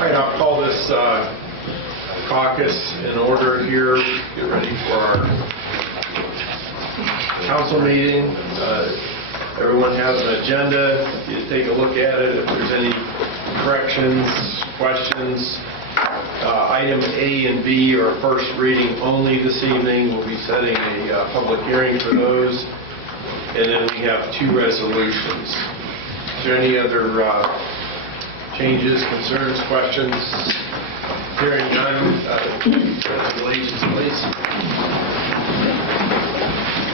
right, I'll call this caucus in order here. Get ready for our council meeting. Everyone has an agenda. You take a look at it. If there's any corrections, questions, item A and B are first reading only this evening. We'll be setting a public hearing for those. And then we have 2 resolutions. Is there any other changes, concerns, questions? Hearing none, congratulations, please.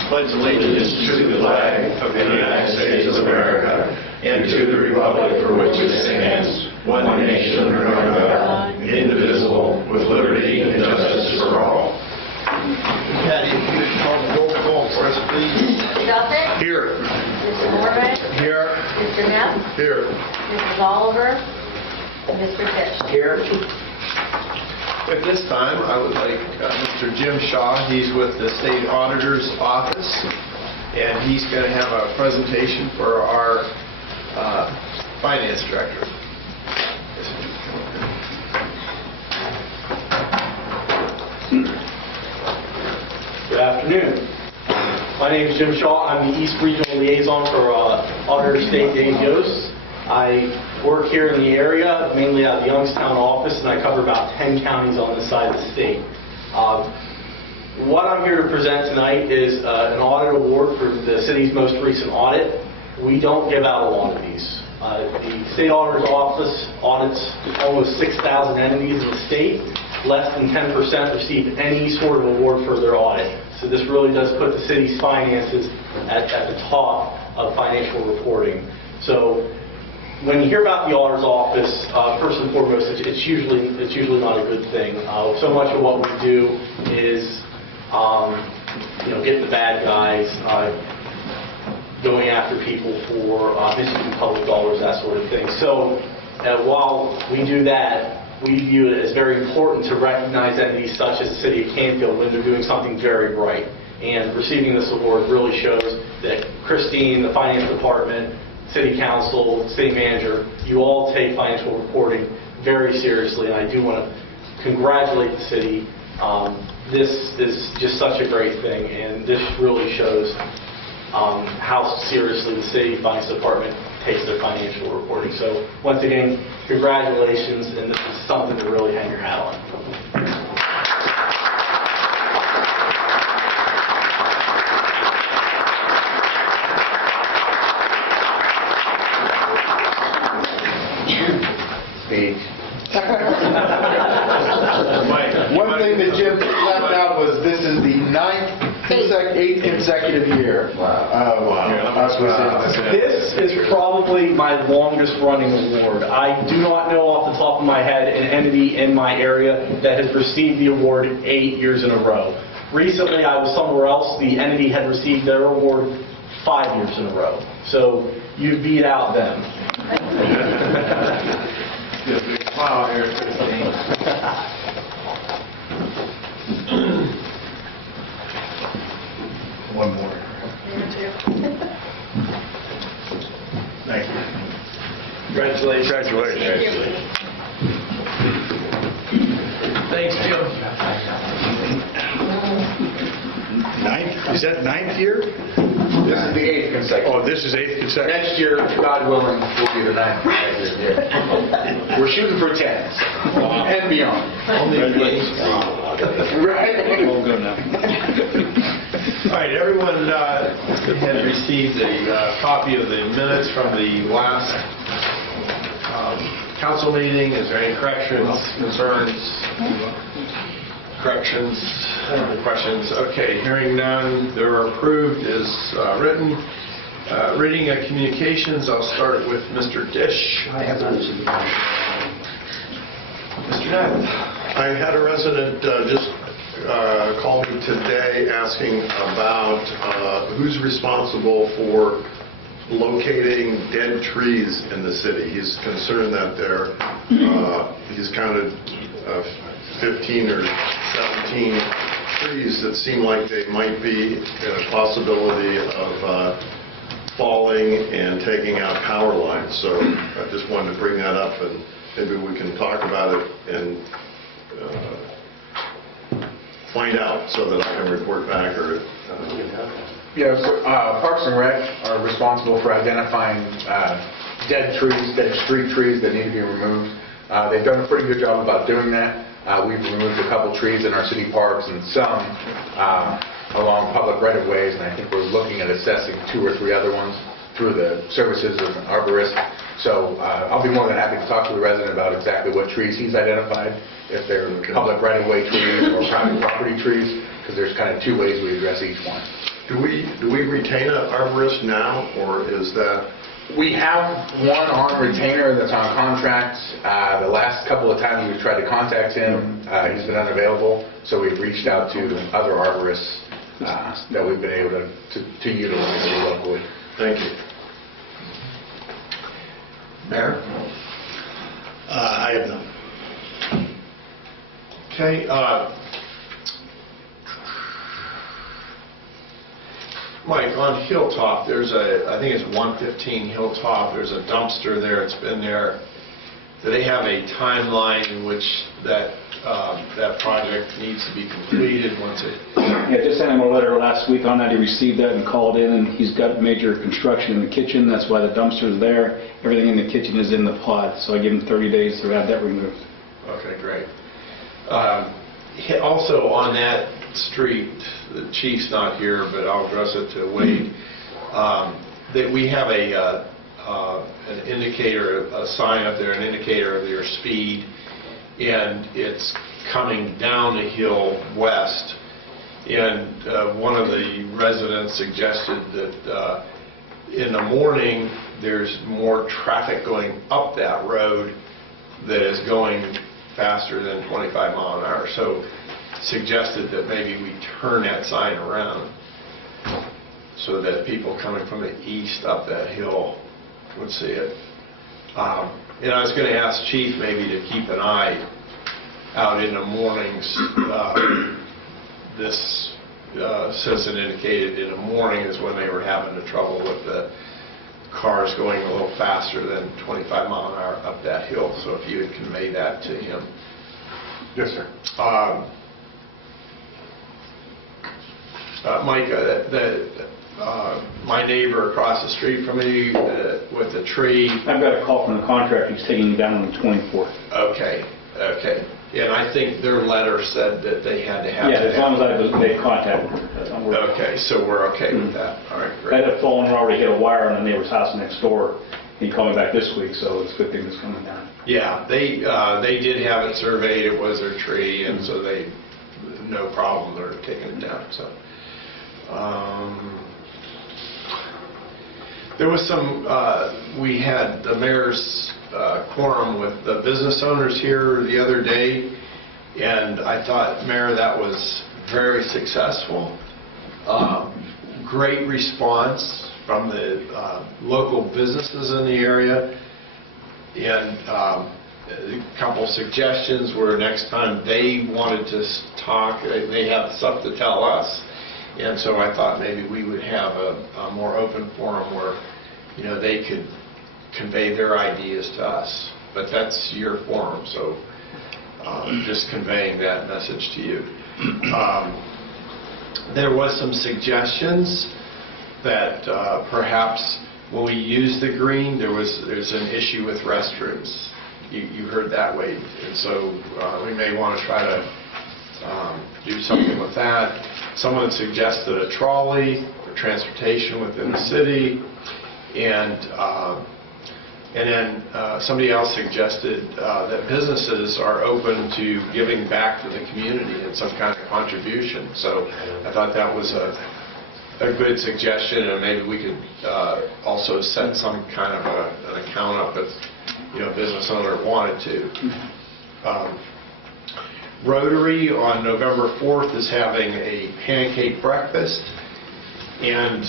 Pledge allegiance to the flag of the United States of America and to the republic for which it stands, one nation under God, indivisible, with liberty and justice for all. Patty, if you could call the roll call for us, please. Mr. Duffett? Here. Mr. Mormon? Here. Mr. Neff? Here. Mrs. Oliver? And Mr. Fish? Here. At this time, I would like Mr. Jim Shaw. He's with the State Auditor's Office, and he's going to have a presentation for our Finance Director. Good afternoon. My name is Jim Shaw. I'm the East Regional Liaison for Auditor State Dave Yost. I work here in the area, mainly at the Youngstown office, and I cover about 10 counties on this side of the state. What I'm here to present tonight is an audit award for the city's most recent audit. We don't give out a lot of these. The State Auditor's Office audits almost 6,000 entities in the state. Less than 10% receive any sort of award for their audit. So this really does put the city's finances at the top of financial reporting. So when you hear about the auditor's office, first and foremost, it's usually not a good thing. So much of what we do is, get the bad guys, going after people for misusing public dollars, that sort of thing. So while we do that, we view it as very important to recognize entities such as the City of Canfield when they're doing something very right. And receiving this award really shows that Christine, the Finance Department, City Council, City Manager, you all take financial reporting very seriously, and I do want to congratulate the city. This is just such a great thing, and this really shows how seriously the City Finance Department takes their financial reporting. So once again, congratulations, and this is something to really hang your hat on. One thing that Jim left out was this is the 8th consecutive year. This is probably my longest running award. I do not know off the top of my head an entity in my area that has received the award 8 years in a row. Recently I was somewhere else. The entity had received their award 5 years in a row. So you beat out them. Wow, here, Christine. One more. Thank you. Congratulations. Congratulations. Thanks, Jim. 9th? Is that 9th year? This is the 8th consecutive. Oh, this is 8th consecutive. Next year, God willing, will be the 9th consecutive year. We're shooting for 10 and beyond. Only Right? We'll go now. All right, everyone had received a copy of the minutes from the last council meeting. Is there any corrections, concerns? Corrections, questions? Okay, hearing none, they're approved as written. Reading of communications, I'll start with Mr. Dish. I have none. Mr. Knapp. I had a resident just call me today asking about who's responsible for locating dead trees in the city. He's concerned that he's counted 15 or 17 trees that seem like they might be a possibility of falling and taking out power lines. So I just wanted to bring that up and maybe we can talk about it and find out so that I can report back or... Yeah, so Parks and Rec are responsible for identifying dead trees, dead street trees that need to be removed. They've done a pretty good job about doing that. We've removed a couple trees in our city parks and some along public right-of-ways, and I think we're looking at assessing 2 or 3 other ones through the services of an arborist. So I'll be more than happy to talk to the resident about exactly what trees he's identified, if they're public right-of-way trees or private property trees, because there's kind of 2 ways we address each one. Do we retain an arborist now, or is that... We have one on retainer that's on contract. The last couple of times we've tried to contact him, he's been unavailable, so we've reached out to other arborists that we've been able to utilize locally. Thank you. Mayor? I have none. Okay. Mike, on Hilltop, there's I think it's 115 Hilltop, there's a dumpster there, it's been there. Do they have a timeline in which that project needs to be completed once it... Yeah, just sent him a letter last week on that. He received that and called in, and he's got major construction in the kitchen. That's why the dumpster's there. Everything in the kitchen is in the pod, so I give him 30 days to have that removed. Okay, great. Also on that street, the chief's not here, but I'll address it to Wade, that we have an indicator, a sign up there, an indicator of your speed, and it's coming down the hill west. And one of the residents suggested that in the morning there's more traffic going up that road that is going faster than 25 mile an hour. So suggested that maybe we turn that sign around so that people coming from the east up that hill would see it. And I was going to ask Chief maybe to keep an eye out in the mornings. This citizen indicated in the morning is when they were having the trouble with the cars going a little faster than 25 mile an hour up that hill. So if you would convey that to him. Yes, sir. Mike, my neighbor across the street from me with the tree. I've got a call from the contractor. He's taking you down on the 24th. Okay. And I think their letter said that they had to have... Yeah, as long as they contacted me. Okay, so we're okay with that. All right, I great. had a phone already hit a wire on the neighbor's house next door. He called me back this week, so it's a good thing it's coming down. Yeah, they did have it surveyed. It was their tree, and so they, no problem, they're taking it down. So there was some, we had the mayor's quorum with the business owners here the other day, and I thought, Mayor, that was very successful. Great response from the local businesses in the area, and a couple suggestions were next time they wanted to talk, they have stuff to tell us. And so I thought maybe we would have a more open forum where, you know, they could convey their ideas to us. But that's your forum, so just conveying that message to you. There was some suggestions that perhaps when we use the green, there's an issue with restrooms. You heard that, Wade. And so we may want to try to do something with that. Someone suggested a trolley for transportation within the city, and then somebody else suggested that businesses are open to giving back to the community in some kind of contribution. So I thought that was a good suggestion, and maybe we could also set some kind of an account up if, you know, a business owner wanted to. Rotary on November 4th is having a pancake breakfast, and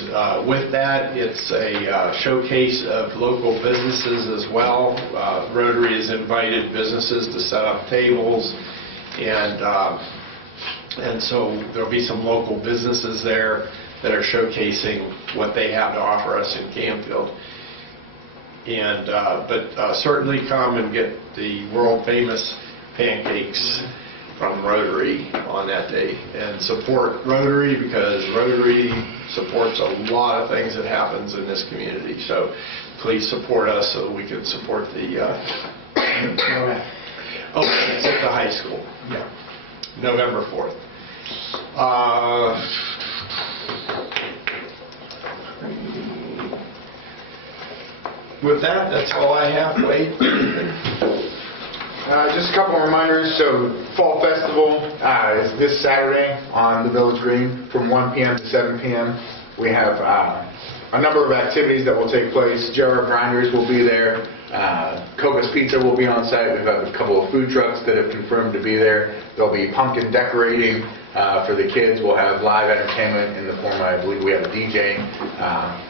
with that it's a showcase of local businesses as well. Rotary has invited businesses to set up tables, and so there'll be some local businesses there that are showcasing what they have to offer us in Canfield. But certainly come and get the world famous pancakes from Rotary on that day, and support Rotary, because Rotary supports a lot of things that happens in this community. So please support us so we can support the it's at the high school. Yeah, November 4th. With that, that's all I have. Wade? Just a couple of reminders. So Fall Festival is this Saturday on the Village Green from 1 p.m. to 7 p.m. We have a number of activities that will take place. J.R. Grinders will be there. Coca's Pizza will be on site. We've got a couple of food trucks that have confirmed to be there. There'll be pumpkin decorating for the kids. We'll have live entertainment in the form, I believe we have a DJ,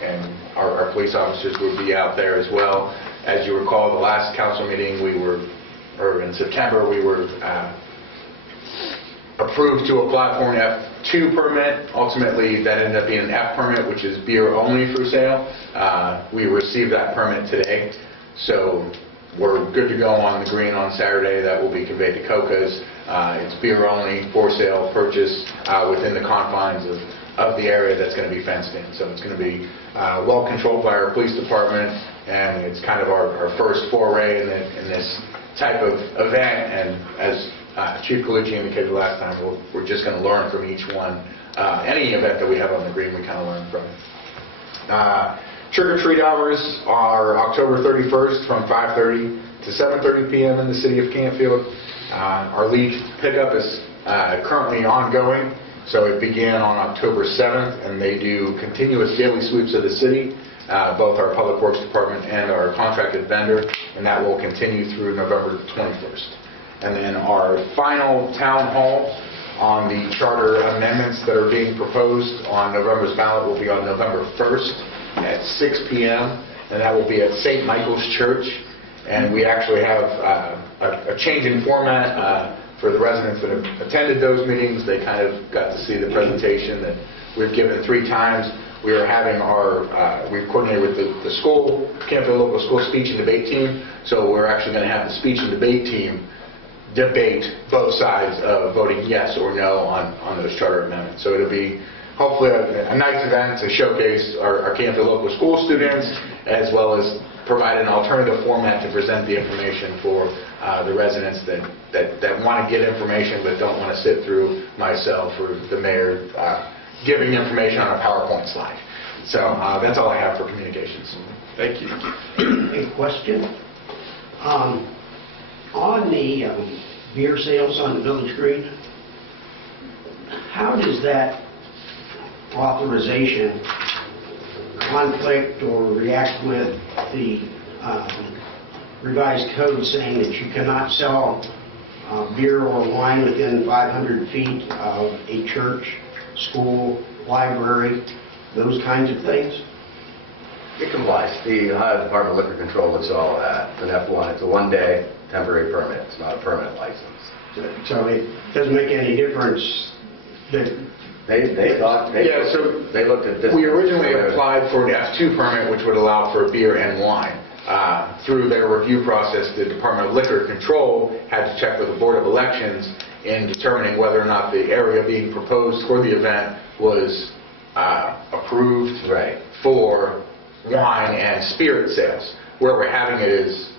and our police officers will be out there as well. As you recall, the last council meeting in September, we were approved to apply for an F2 permit. Ultimately, that ended up being an F permit, which is beer only for sale. We received that permit today, so we're good to go on the green on Saturday. That will be conveyed to Coca's. It's beer only, for sale, purchase within the confines of the area that's going to be fenced in. So it's going to be well controlled by our police department, and it's kind of our first foray in this type of event. And as Chief Colucci indicated last time, we're just going to learn from each one. Any event that we have on the green, we kind of learn from. Trick-or-treat hours are October 31st from 5:30 to 7:30 p.m. in the city of Canfield. Our leaf pickup is currently ongoing, so it began on October 7th, and they do continuous daily sweeps of the city, both our Public Works Department and our contracted vendor, and that will continue through November 21st. And then our final town hall on the charter amendments that are being proposed on November's ballot will be on November 1st at 6 p.m., and that will be at St. Michael's Church. And we actually have a change in format for the residents that have attended those meetings. They kind of got to see the presentation that we've given 3 times. We are having we've coordinated with the school, Canfield Local School Speech and Debate Team, so we're actually going to have the speech and debate team debate both sides of voting yes or no on those charter amendments. So it'll be hopefully a nice event to showcase our Canfield Local School students, as well as provide an alternative format to present the information for the residents that want to get information but don't want to sit through myself or the mayor giving information on a PowerPoint slide. So that's all I have for communications. Thank you. A question. On the beer sales on the Village Green, how does that authorization conflict or react with the revised code saying that you cannot sell beer or wine within 500 feet of a church, school, library, those kinds of things? It complies. The Ohio Department of Liquor Control looks at all of that. It's an F1. It's a one-day temporary permit. It's not a permanent license. So it doesn't make any difference that... They looked at this. We originally applied for an F2 permit, which would allow for beer and wine. Through their review process, the Department of Liquor Control had to check with the Board of Elections in determining whether or not the area being proposed for the event was approved for wine and spirit sales. Where we're having it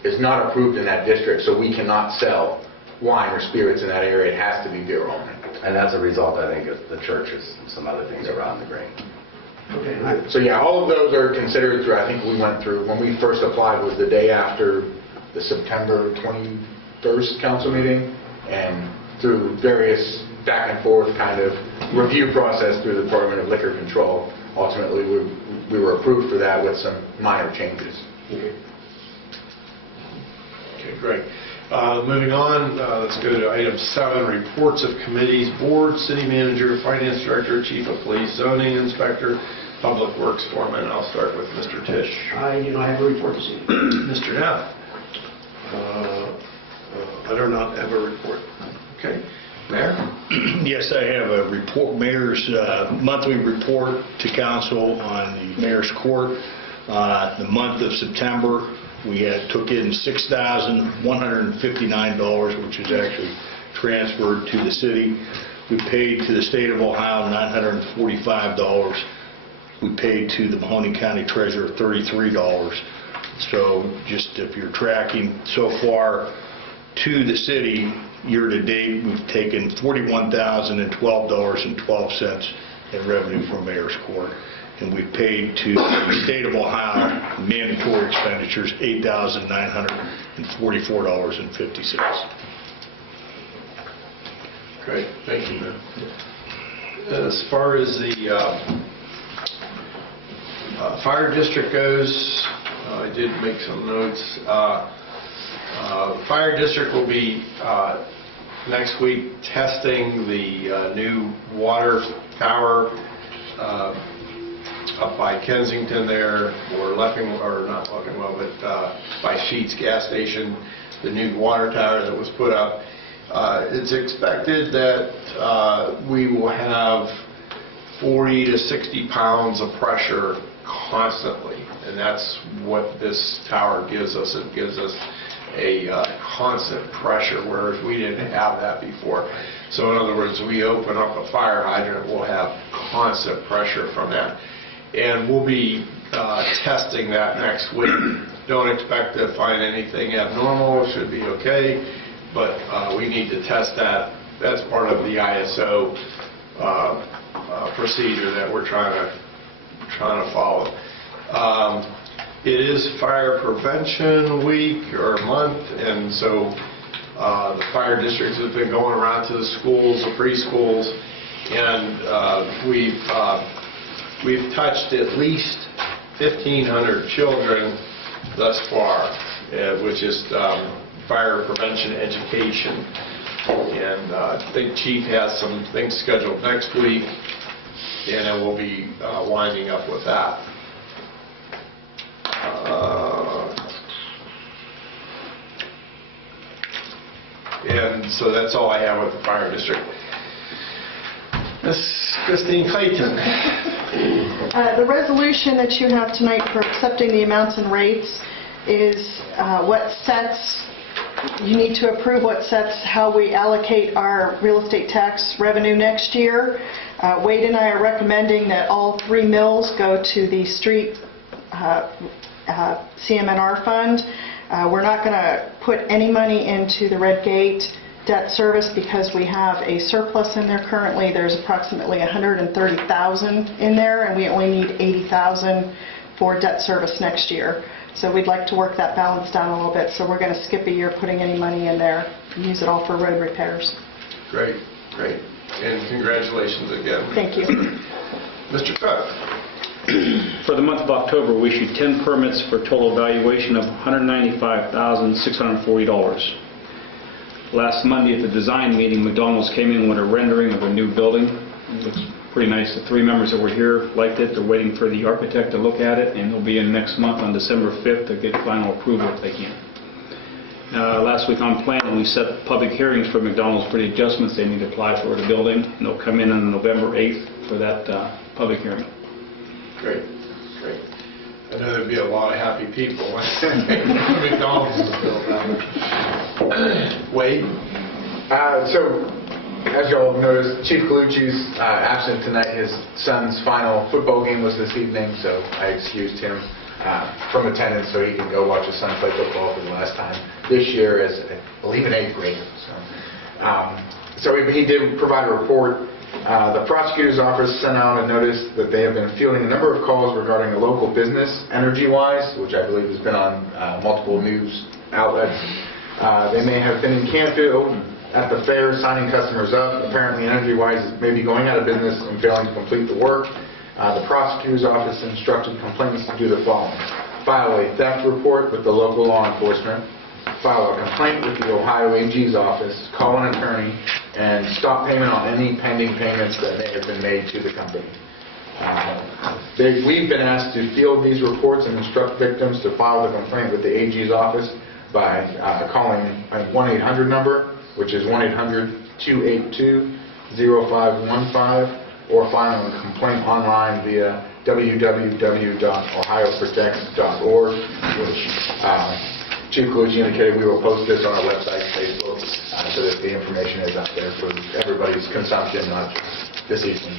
is not approved in that district, so we cannot sell wine or spirits in that area. It has to be beer only. And that's a result, I think, of the churches and some other things around the green. Okay, right. So yeah, all of those are considered through, I think we went through, when we first applied was the day after the September 21st council meeting, and through various back and forth kind of review process through the Department of Liquor Control, ultimately we were approved for that with some minor changes. Okay, great. Moving on, let's go to item 7, reports of committees, board, city manager, finance director, chief of police, zoning inspector, public works foreman. I'll start with Mr. Tisch. I do not have a report to see. Mr. Neff. I do not have a report. Okay. Mayor? Yes, I have a report, mayor's monthly report to council on the mayor's court. The month of September, We took in $6,159, which is actually transferred to the city. We paid to the state of Ohio $945. We paid to the Mahoney County Treasurer $33. So just if you're tracking so far to the city, year to date, we've taken $41,012.12 in revenue from Mayor's Court. And we've paid to the state of Ohio mandatory expenditures $8,944.50. Great, thank you, man. As far as the fire district goes, I did make some notes. Fire district will be next week testing the new water tower up by Kensington there, or not Leffingwell, but by Sheets gas station, the new water tower that was put up. It's expected that we will have 40 to 60 pounds of pressure constantly, and that's what this tower gives us. It gives us a constant pressure, whereas we didn't have that before. So in other words, we open up a fire hydrant, we'll have constant pressure from that. And we'll be testing that next week. Don't expect to find anything abnormal, should be okay, but we need to test that. That's part of the ISO procedure that we're trying to follow. It is Fire Prevention Week or month, and so the fire districts have been going around to the schools, the preschools, and we've touched at least 1,500 children thus far, which is fire prevention education. And I think Chief has some things scheduled next week, and then we'll be winding up with that. And so that's all I have with the fire district. Ms. Christine Clayton. The resolution that you have tonight for accepting the amounts and rates is what sets, you need to approve what sets how we allocate our real estate tax revenue next year. Wade and I are recommending that all 3 mills go to the street CM&R fund. We're not going to put any money into the Red Gate debt service because we have a surplus in there currently. There's approximately $130,000 in there, and we only need $80,000 for debt service next year. So we'd like to work that balance down a little bit. So we're going to skip a year putting any money in there and use it all for road repairs. Great, great. And congratulations again. Thank you. Mr. Cook. For the month of October, we issued 10 permits for a total valuation of $195,640. Last Monday at the design meeting, McDonald's came in with a rendering of a new building. It looks pretty nice. The 3 members that were here liked it. They're waiting for the architect to look at it, and they'll be in next month on December 5th to get final approval if they can. Last week on planning, we set public hearings for McDonald's for the adjustments they need to apply for the building, and they'll come in on November 8th for that public hearing. Great, great. I know there'd be a lot of happy people when McDonald's is built out. Wade? So, as y'all have noticed, Chief Colucci's absent tonight. His son's final football game was this evening, so I excused him from attendance so he can go watch his son play football for the last time this year, as I believe in 8th grade. So he did provide a report. The prosecutor's office sent out a notice that they have been fielding a number of calls regarding a local business, EnergyWise, which I believe has been on multiple news outlets. They may have been in Canfield at the fair signing customers up. Apparently EnergyWise may be going out of business and failing to complete the work. The prosecutor's office instructed complainants to do the following: file a theft report with the local law enforcement, file a complaint with the Ohio AG's office, call an attorney, and stop payment on any pending payments that may have been made to the company. We've been asked to field these reports and instruct victims to file the complaint with the AG's office by calling a 1-800 number, which is 1-800-282-0515, or filing a complaint online via www.ohioprotects.org, which Chief Calucci indicated we will post this on our website, Facebook, so that the information is out there for everybody's consumption, not just this evening.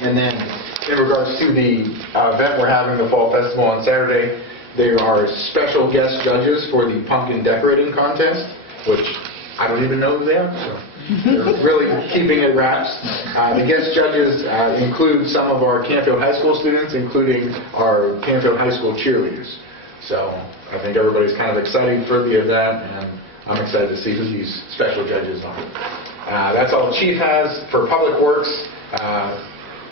And then in regards to the event we're having, the Fall Festival on Saturday, there are special guest judges for the pumpkin decorating contest, which I don't even know who they are, so they're really keeping it wraps. The guest judges include some of our Canfield High School students, including our Canfield High School cheerleaders. So I think everybody's kind of excited for the event, and I'm excited to see who these special judges are. That's all the Chief has for Public Works.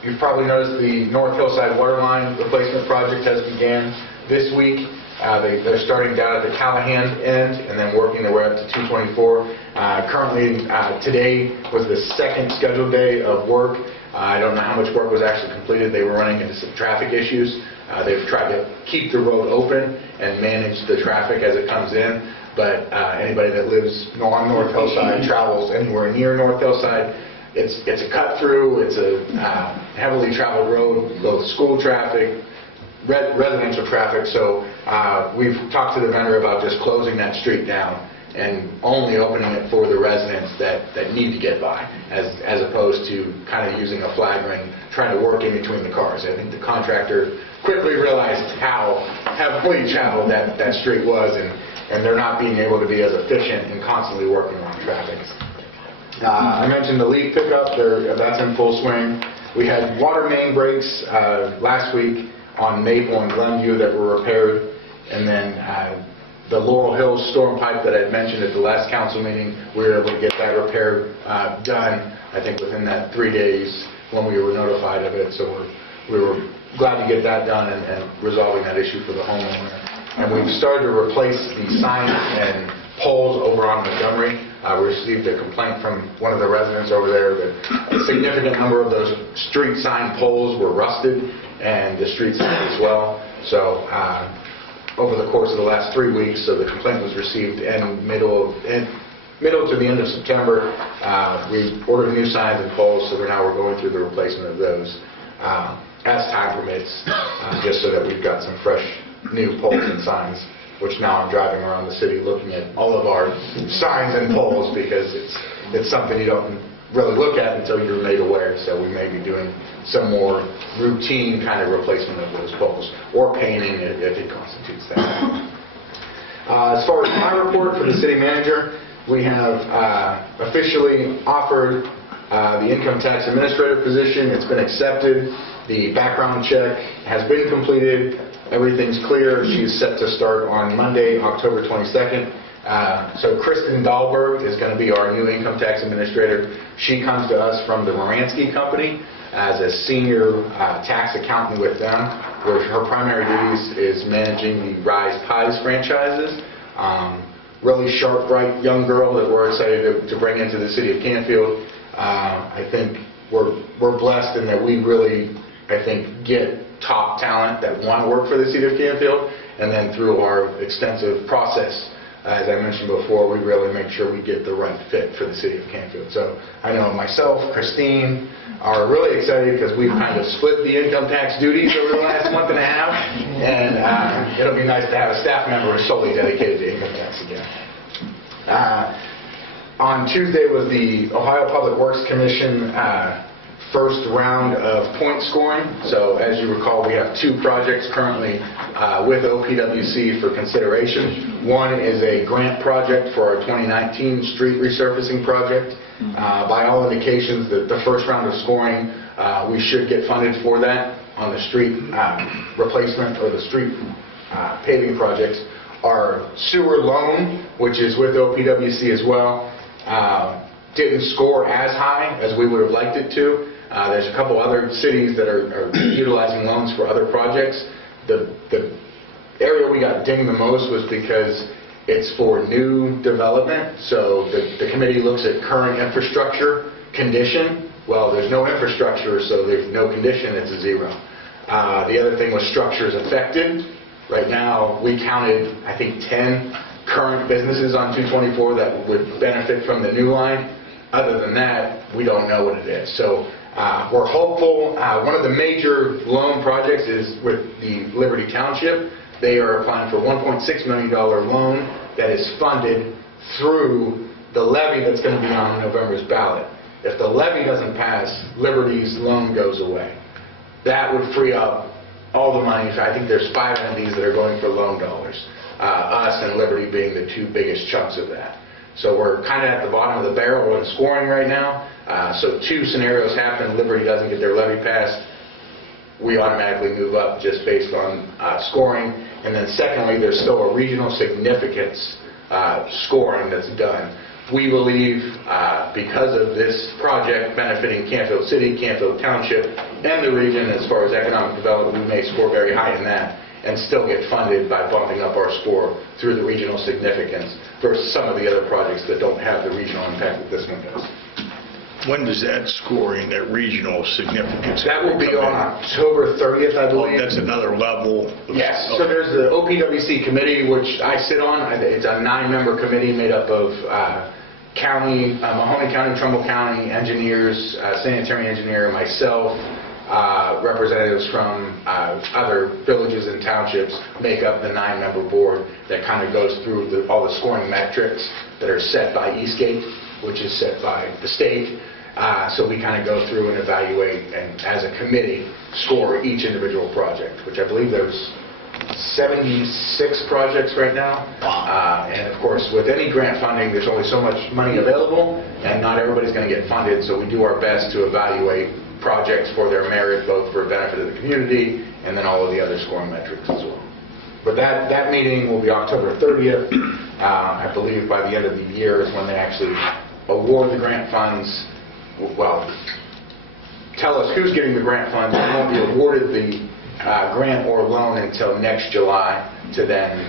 You've probably noticed the North Hillside water line replacement project has began this week. They're starting down at the Callahan end and then working their way up to 224. Currently, today was the second scheduled day of work. I don't know how much work was actually completed. They were running into some traffic issues. They've tried to keep the road open and manage the traffic as it comes in. But anybody that lives on North Hillside, travels anywhere near North Hillside, it's a cut through. It's a heavily traveled road, both school traffic, residential traffic. So we've talked to the vendor about just closing that street down and only opening it for the residents that need to get by, as opposed to kind of using a flag ring, trying to work in between the cars. I think the contractor quickly realized how heavily traveled that street was, and they're not being able to be as efficient and constantly working on traffic. I mentioned the leaf pickup, that's in full swing. We had water main breaks last week on Maple and Glenview that were repaired, and then the Laurel Hills storm pipe that I mentioned at the last council meeting, we were able to get that repair done, I think within that 3 days when we were notified of it. So we were glad to get that done and resolving that issue for the homeowner. And we've started to replace the signs and poles over on Montgomery. We received a complaint from one of the residents over there that a significant number of those street sign poles were rusted, and the street sign as well. So over the course of the last 3 weeks, so the complaint was received in middle to the end of September. We ordered new signs and poles, so we're going through the replacement of those as time permits, just so that we've got some fresh new poles and signs, which now I'm driving around the city looking at all of our signs and poles, because it's something you don't really look at until you're made aware. So we may be doing some more routine kind of replacement of those poles, or painting if it constitutes that. As far as my report for the city manager, we have officially offered the income tax administrator position. It's been accepted. The background check has been completed. Everything's clear. She's set to start on Monday, October 22nd. So Kristen Dahlberg is going to be our new income tax administrator. She comes to us from the Moransky Company as a senior tax accountant with them, where her primary duties is managing the Rise Pies franchises. Really sharp, bright young girl that we're excited to bring into the city of Canfield. I think we're blessed in that we really, I think, get top talent that want to work for the city of Canfield, and then through our extensive process, as I mentioned before, we really make sure we get the right fit for the city of Canfield. So I know myself, Christine, are really excited because we've kind of split the income tax duties over the last month and a half, and it'll be nice to have a staff member who's solely dedicated to income tax again. On Tuesday was the Ohio Public Works Commission first round of point scoring. So as you recall, we have 2 projects currently with OPWC for consideration. One is a grant project for our 2019 street resurfacing project. By all indications, the first round of scoring, we should get funded for that on the street replacement or the street paving projects. Our sewer loan, which is with OPWC as well, didn't score as high as we would have liked it to. There's a couple other cities that are utilizing loans for other projects. The area we got dinged the most was because it's for new development. So the committee looks at current infrastructure condition. Well, there's no infrastructure, so there's no condition, it's a 0. The other thing was structures affected. Right now, we counted, I think, 10 current businesses on 224 that would benefit from the new line. Other than that, we don't know what it is. So We're hopeful. One of the major loan projects is with the Liberty Township. They are applying for a $1.6 million loan that is funded through the levy that's going to be on November's ballot. If the levy doesn't pass, Liberty's loan goes away. That would free up all the money. I think there's 5 entities that are going for loan dollars, us and Liberty being the 2 biggest chunks of that. So we're kind of at the bottom of the barrel in scoring right now. So 2 scenarios happen. Liberty doesn't get their levy passed. We automatically move up just based on scoring. And then secondly, there's still a regional significance scoring that's done. We believe because of this project benefiting Canfield City, Canfield Township, and the region as far as economic development, we may score very high in that and still get funded by bumping up our score through the regional significance versus some of the other projects that don't have the regional impact that this one does. When does that scoring, that regional significance? That will be on October 30th, I believe. That's another level? Yes. So there's the OPWC committee, which I sit on. It's a 9-member committee made up of Mahoney County, Trumbull County engineers, sanitary engineer, myself, representatives from other villages and townships make up the 9-member board that kind of goes through all the scoring metrics that are set by Eastgate, which is set by the state. So we kind of go through and evaluate and, as a committee, score each individual project, which I believe there's 76 projects right now. And of course, with any grant funding, there's only so much money available, and not everybody's going to get funded. So we do our best to evaluate projects for their merit, both for benefit of the community and then all of the other scoring metrics as well. But that meeting will be October 30th. I believe by the end of the year is when they actually award the grant funds. Well, tell us who's getting the grant funds. They won't be awarded the grant or loan until next July to then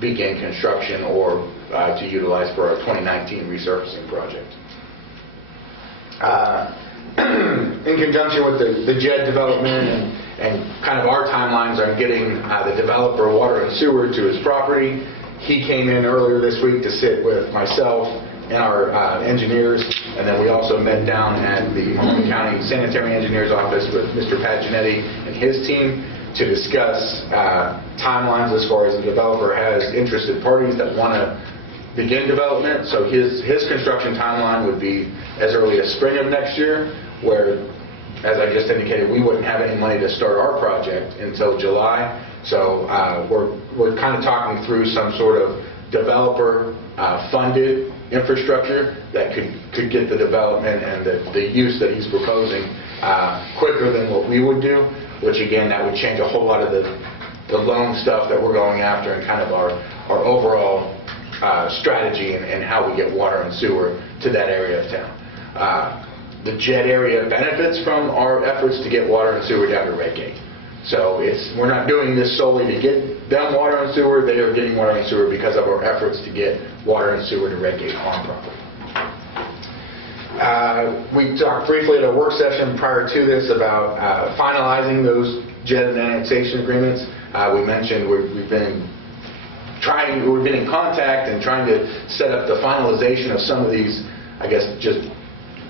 begin construction or to utilize for our 2019 resurfacing project. In conjunction with the JED development and kind of our timelines on getting the developer water and sewer to his property, he came in earlier this week to sit with myself and our engineers, and then we also met down at the Mahoney County Sanitary Engineer's Office with Mr. Pat Giannetti and his team to discuss timelines as far as the developer has interested parties that want to begin development. So his construction timeline would be as early as spring of next year, where, as I just indicated, we wouldn't have any money to start our project until July. So we're kind of talking through some sort of developer funded infrastructure that could get the development and the use that he's proposing quicker than what we would do, which again, that would change a whole lot of the loan stuff that we're going after and kind of our overall strategy and how we get water and sewer to that area of town. The JED area benefits from our efforts to get water and sewer down to Redgate. So we're not doing this solely to get them water and sewer. They are getting water and sewer because of our efforts to get water and sewer to Redgate on property. We talked briefly at a work session prior to this about finalizing those JED and annexation agreements. We mentioned we've been in contact and trying to set up the finalization of some of these, I guess, just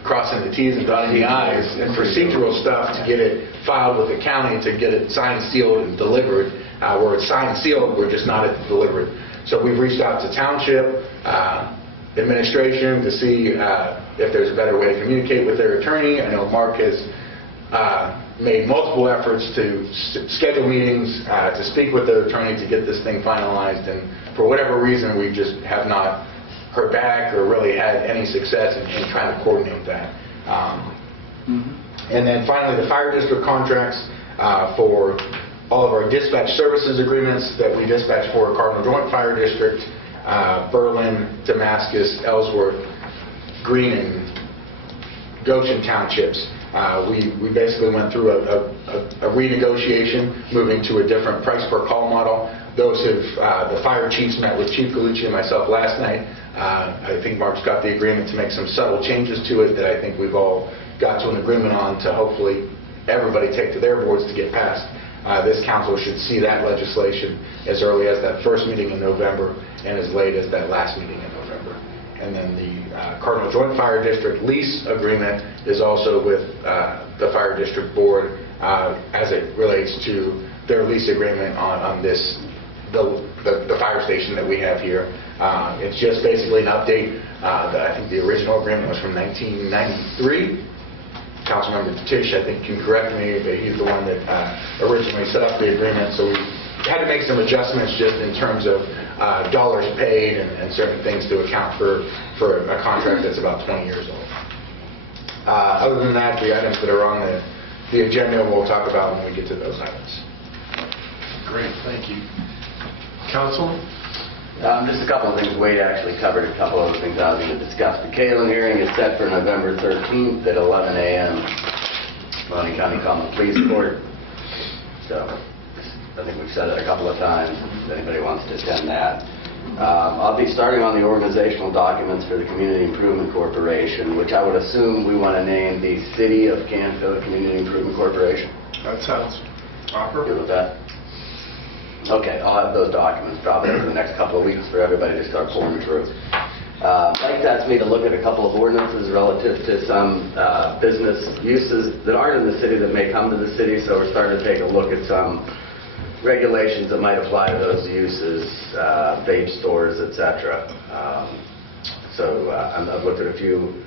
crossing the T's and dotting the I's and procedural stuff to get it filed with the county to get it signed, sealed, and delivered. Where it's signed, sealed, we're just not delivered. So we've reached out to township administration to see if there's a better way to communicate with their attorney. I know Mark has made multiple efforts to schedule meetings to speak with their attorney to get this thing finalized, and for whatever reason we just have not heard back or really had any success in trying to coordinate that. And then finally, the fire district contracts for all of our dispatch services agreements that we dispatch for Cardinal Joint Fire District, Berlin, Damascus, Ellsworth, Greene, and Goshen townships. We basically went through a renegotiation, moving to a different price per call model. Those have, the fire chiefs met with Chief Galucci and myself last night. I think Mark's got the agreement to make some subtle changes to it that I think we've all got to an agreement on to hopefully everybody take to their boards to get passed. This council should see that legislation as early as that first meeting in November and as late as that last meeting in November. And then Cardinal Joint Fire District lease agreement is also with the Fire District Board as it relates to their lease agreement on this, the fire station that we have here. It's just basically an update. I think the original agreement was from 1993. Councilmember Tisch, I think, can correct me, but he's the one that originally set up the agreement. So we had to make some adjustments just in terms of dollars paid and certain things to account for a contract that's about 20 years old. Other than that, the items that are on the agenda we'll talk about when we get to those items. Great, thank you. Councilman? Just a couple of things. Wade actually covered a couple of things I was going to discuss. The Kalen hearing is set for November 13th at 11 a.m. Mahoney County Common Pleas Court. So I think we've said it a couple of times. If anybody wants to attend that. I'll be starting on the organizational documents for the Community Improvement Corporation, which I would assume we want to name the City of Canfield Community Improvement Corporation. That sounds proper. Good with that? Okay, I'll have those documents probably over the next couple of weeks for everybody to start pouring through. Mike asked me to look at a couple of ordinances relative to some business uses that aren't in the city that may come to the city, so we're starting to take a look at some regulations that might apply to those uses, vape stores, etc. I've looked at a few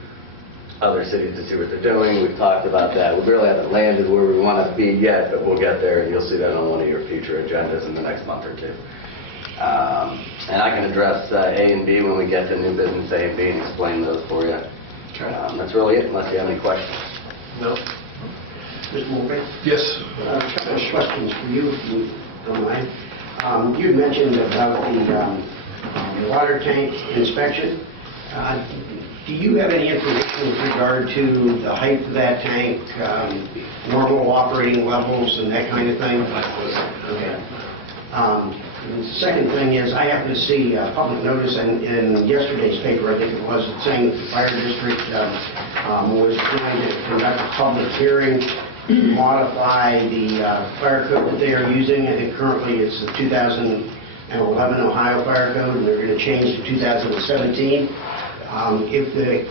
other cities to see what they're doing. We've talked about that. We really haven't landed where we want to be yet, but we'll get there, and you'll see that on one of your future agendas in the next month or two. And I can address A and B when we get to new business A and B and explain those for you. Okay. That's really it, unless you have any questions. No? Mr. Morgan? Yes. A couple of questions for you, if you don't mind. You mentioned about the water tank inspection. Do you have any information with regard to the height of that tank, normal operating levels and that kind of thing? Okay. The second thing is, I happened to see a public notice in yesterday's paper, I think it was, saying that the fire district was going to conduct a public hearing to modify the fire code that they are using. I think currently it's the 2011 Ohio Fire Code, and they're going to change to 2017. If the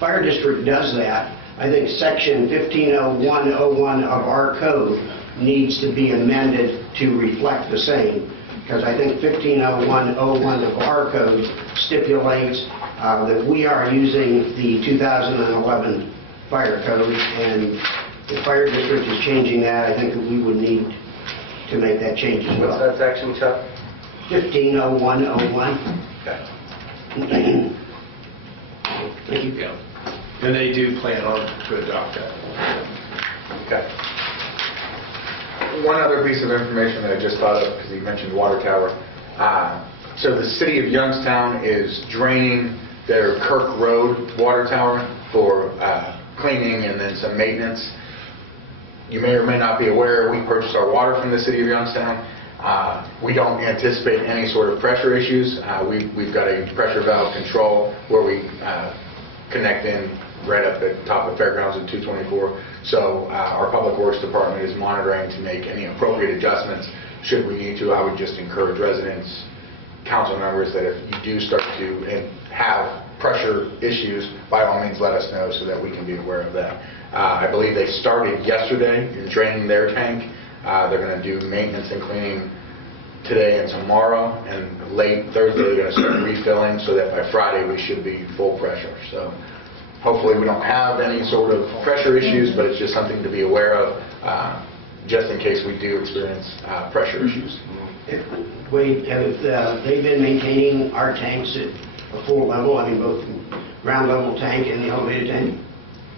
fire district does that, I think section 150101 of our code needs to be amended to reflect the same, because I think 150101 of our code stipulates that we are using the 2011 fire code, and the fire district is changing that. I think that we would need to make that change as well. What's that section, Chuck? 150101. Okay. Thank you. And they do plan on to adopt that. Okay. One other piece of information that I just thought of, because you mentioned water tower. So the city of Youngstown is draining their Kirk Road water tower for cleaning and then some maintenance. You may or may not be aware, we purchased our water from the city of Youngstown. We don't anticipate any sort of pressure issues. We've got a pressure valve control where we connect in right up at the top of Fairgrounds in 224. So our Public Works Department is monitoring to make any appropriate adjustments should we need to. I would just encourage residents, council members, that if you do start to have pressure issues, by all means let us know so that we can be aware of that. I believe they started yesterday in draining their tank. They're going to do maintenance and cleaning today and tomorrow, and late Thursday they're going to start refilling so that by Friday we should be full pressure. So hopefully we don't have any sort of pressure issues, but it's just something to be aware of just in case we do experience pressure issues. Wade, have they been maintaining our tanks at a full level? I mean, both the ground level tank and the elevated tank?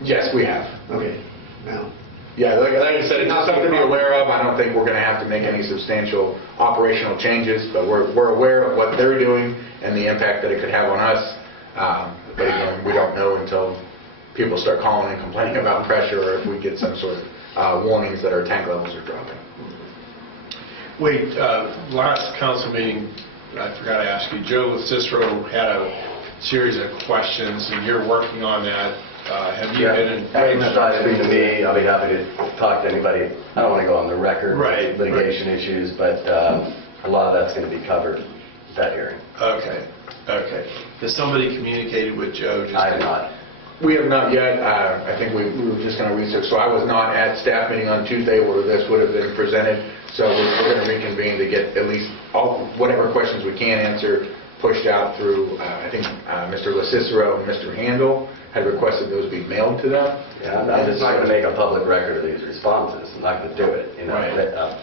Yes, we have. Okay. Well, yeah, like I said, it's just something to be aware of. I don't think we're going to have to make any substantial operational changes, but we're aware of what they're doing and the impact that it could have on us. But again, we don't know until people start calling and complaining about pressure, or if we get some sort of warnings that our tank levels are dropping. Wait, last council meeting, I forgot to ask you, Joe Cicero had a series of questions, and you're working on that. Have you been in? That's not speak to me. I'll be happy to talk to anybody. I don't want to go on the record Right, litigation issues, but a lot of that's going to be covered at that hearing. Okay. Okay. Has somebody communicated with Joe? I have not. We have not yet. I think we were just going to research. So I was not at staff meeting on Tuesday where this would have been presented. So we're going to reconvene to get at least whatever questions we can answer pushed out through, I think Mr. LaCicero and Mr. Handel had requested those be mailed to them. Yeah, I'm just not going to make a public record of these responses. I'm not going to do it. Right.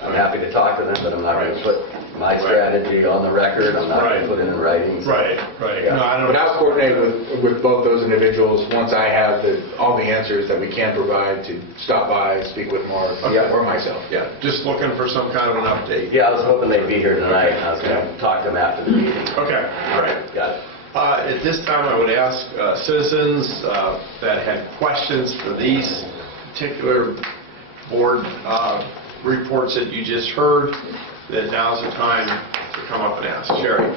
I'm happy to talk to them, but I'm not going to put my strategy on the record. I'm not going to put it in writing. Right. Yeah. No, I don't. But I'll coordinate with both those individuals once I have all the answers that we can provide to stop by, speak with Mark or myself. Yeah, just looking for some kind of an update. Yeah, I was hoping they'd be here tonight. I was going to talk to them after the meeting. Okay, all right. Got it. At this time, I would ask citizens that had questions for these particular board reports that you just heard, that now's the time to come up and ask. Sherry.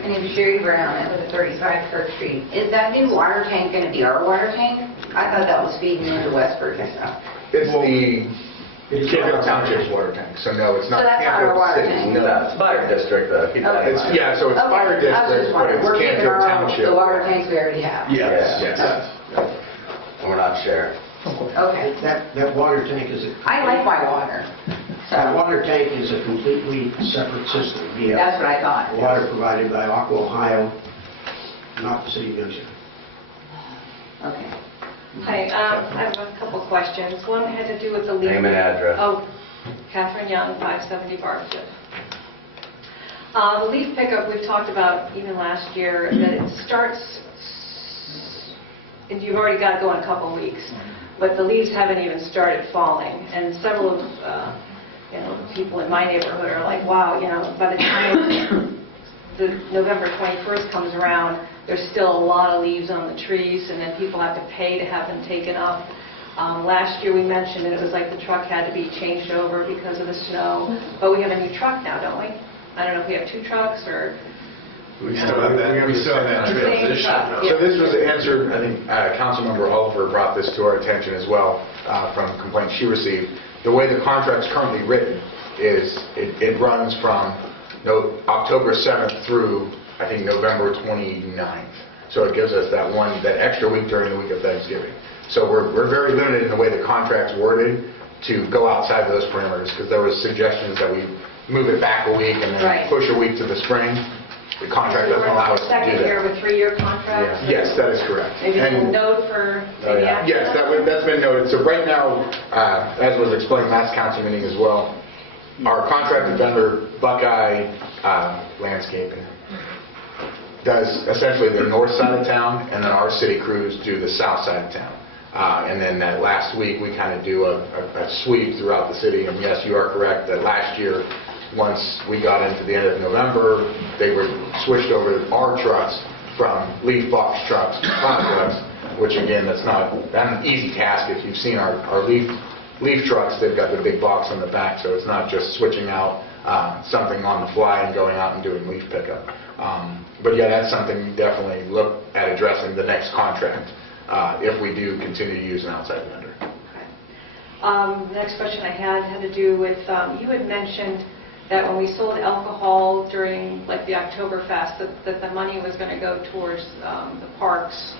My name is Sherry Brown. I live at 35 Kirk Street. Is that new water tank going to be our water tank? I thought that was feeding into Westford and stuff. It's the Canfield Township's water tank. So no, it's not So that's not our Canfield water City. tank? No. That's fire district, though. Keep that in mind. Yeah, so it's fire Okay, I was district, just but wondering. it's We're keeping Canfield our Township. the water tanks we already have. Yes. Yes. And we're not sharing. Okay. That water tank is I like my water. that So water tank is a completely separate system. that's what I thought. Water provided by Aqua Ohio, not the city of Youngstown. Okay. Hi, I have a couple questions. One had to do with the leaf. Name and address. Oh, Catherine Young, 570 Barfield. The leaf pickup, we've talked about even last year, that it starts, and you've already got to go in a couple of weeks, but the leaves haven't even started falling. And several of people in my neighborhood are like, wow, by the time the November 21st comes around, there's still a lot of leaves on the trees, and then people have to pay to have them taken up. Last year we mentioned that it was like the truck had to be changed over because of the snow, but we have a new truck now, don't we? I don't know if we have two trucks or... We still have that. We still have that transition. So this was answered, I think Councilmember Oliver brought this to our attention as well from complaints she received. The way the contract's currently written is it runs from October 7th through, I think, November 29th. So it gives us that extra week during the week of Thanksgiving. So we're very limited in the way the contract's worded to go outside those parameters, because there was suggestions that we move it back a week and then push a week to the spring. The contract doesn't allow us to do Second that. year of a 3-year contract? Yes, that is correct. Maybe a note for maybe after? Yes, that's been noted. So right now, as was explained last council meeting as well, our contracted vendor, Buckeye Landscaping, does essentially the north side of town, and then our city crews do the south side of town. And then that last week, we kind of do a sweep throughout the city. And yes, you are correct that last year, once we got into the end of November, they were switched over to our trucks from leaf box trucks to plow trucks, which again, that's not an easy task. If you've seen our leaf trucks, they've got the big box on the back, so it's not just switching out something on the fly and going out and doing leaf pickup. But yeah, that's something we definitely look at addressing the next contract if we do continue to use an outside vendor. The next question I had to do with, you had mentioned that when we sold alcohol during like the Oktoberfest, that the money was going to go towards the parks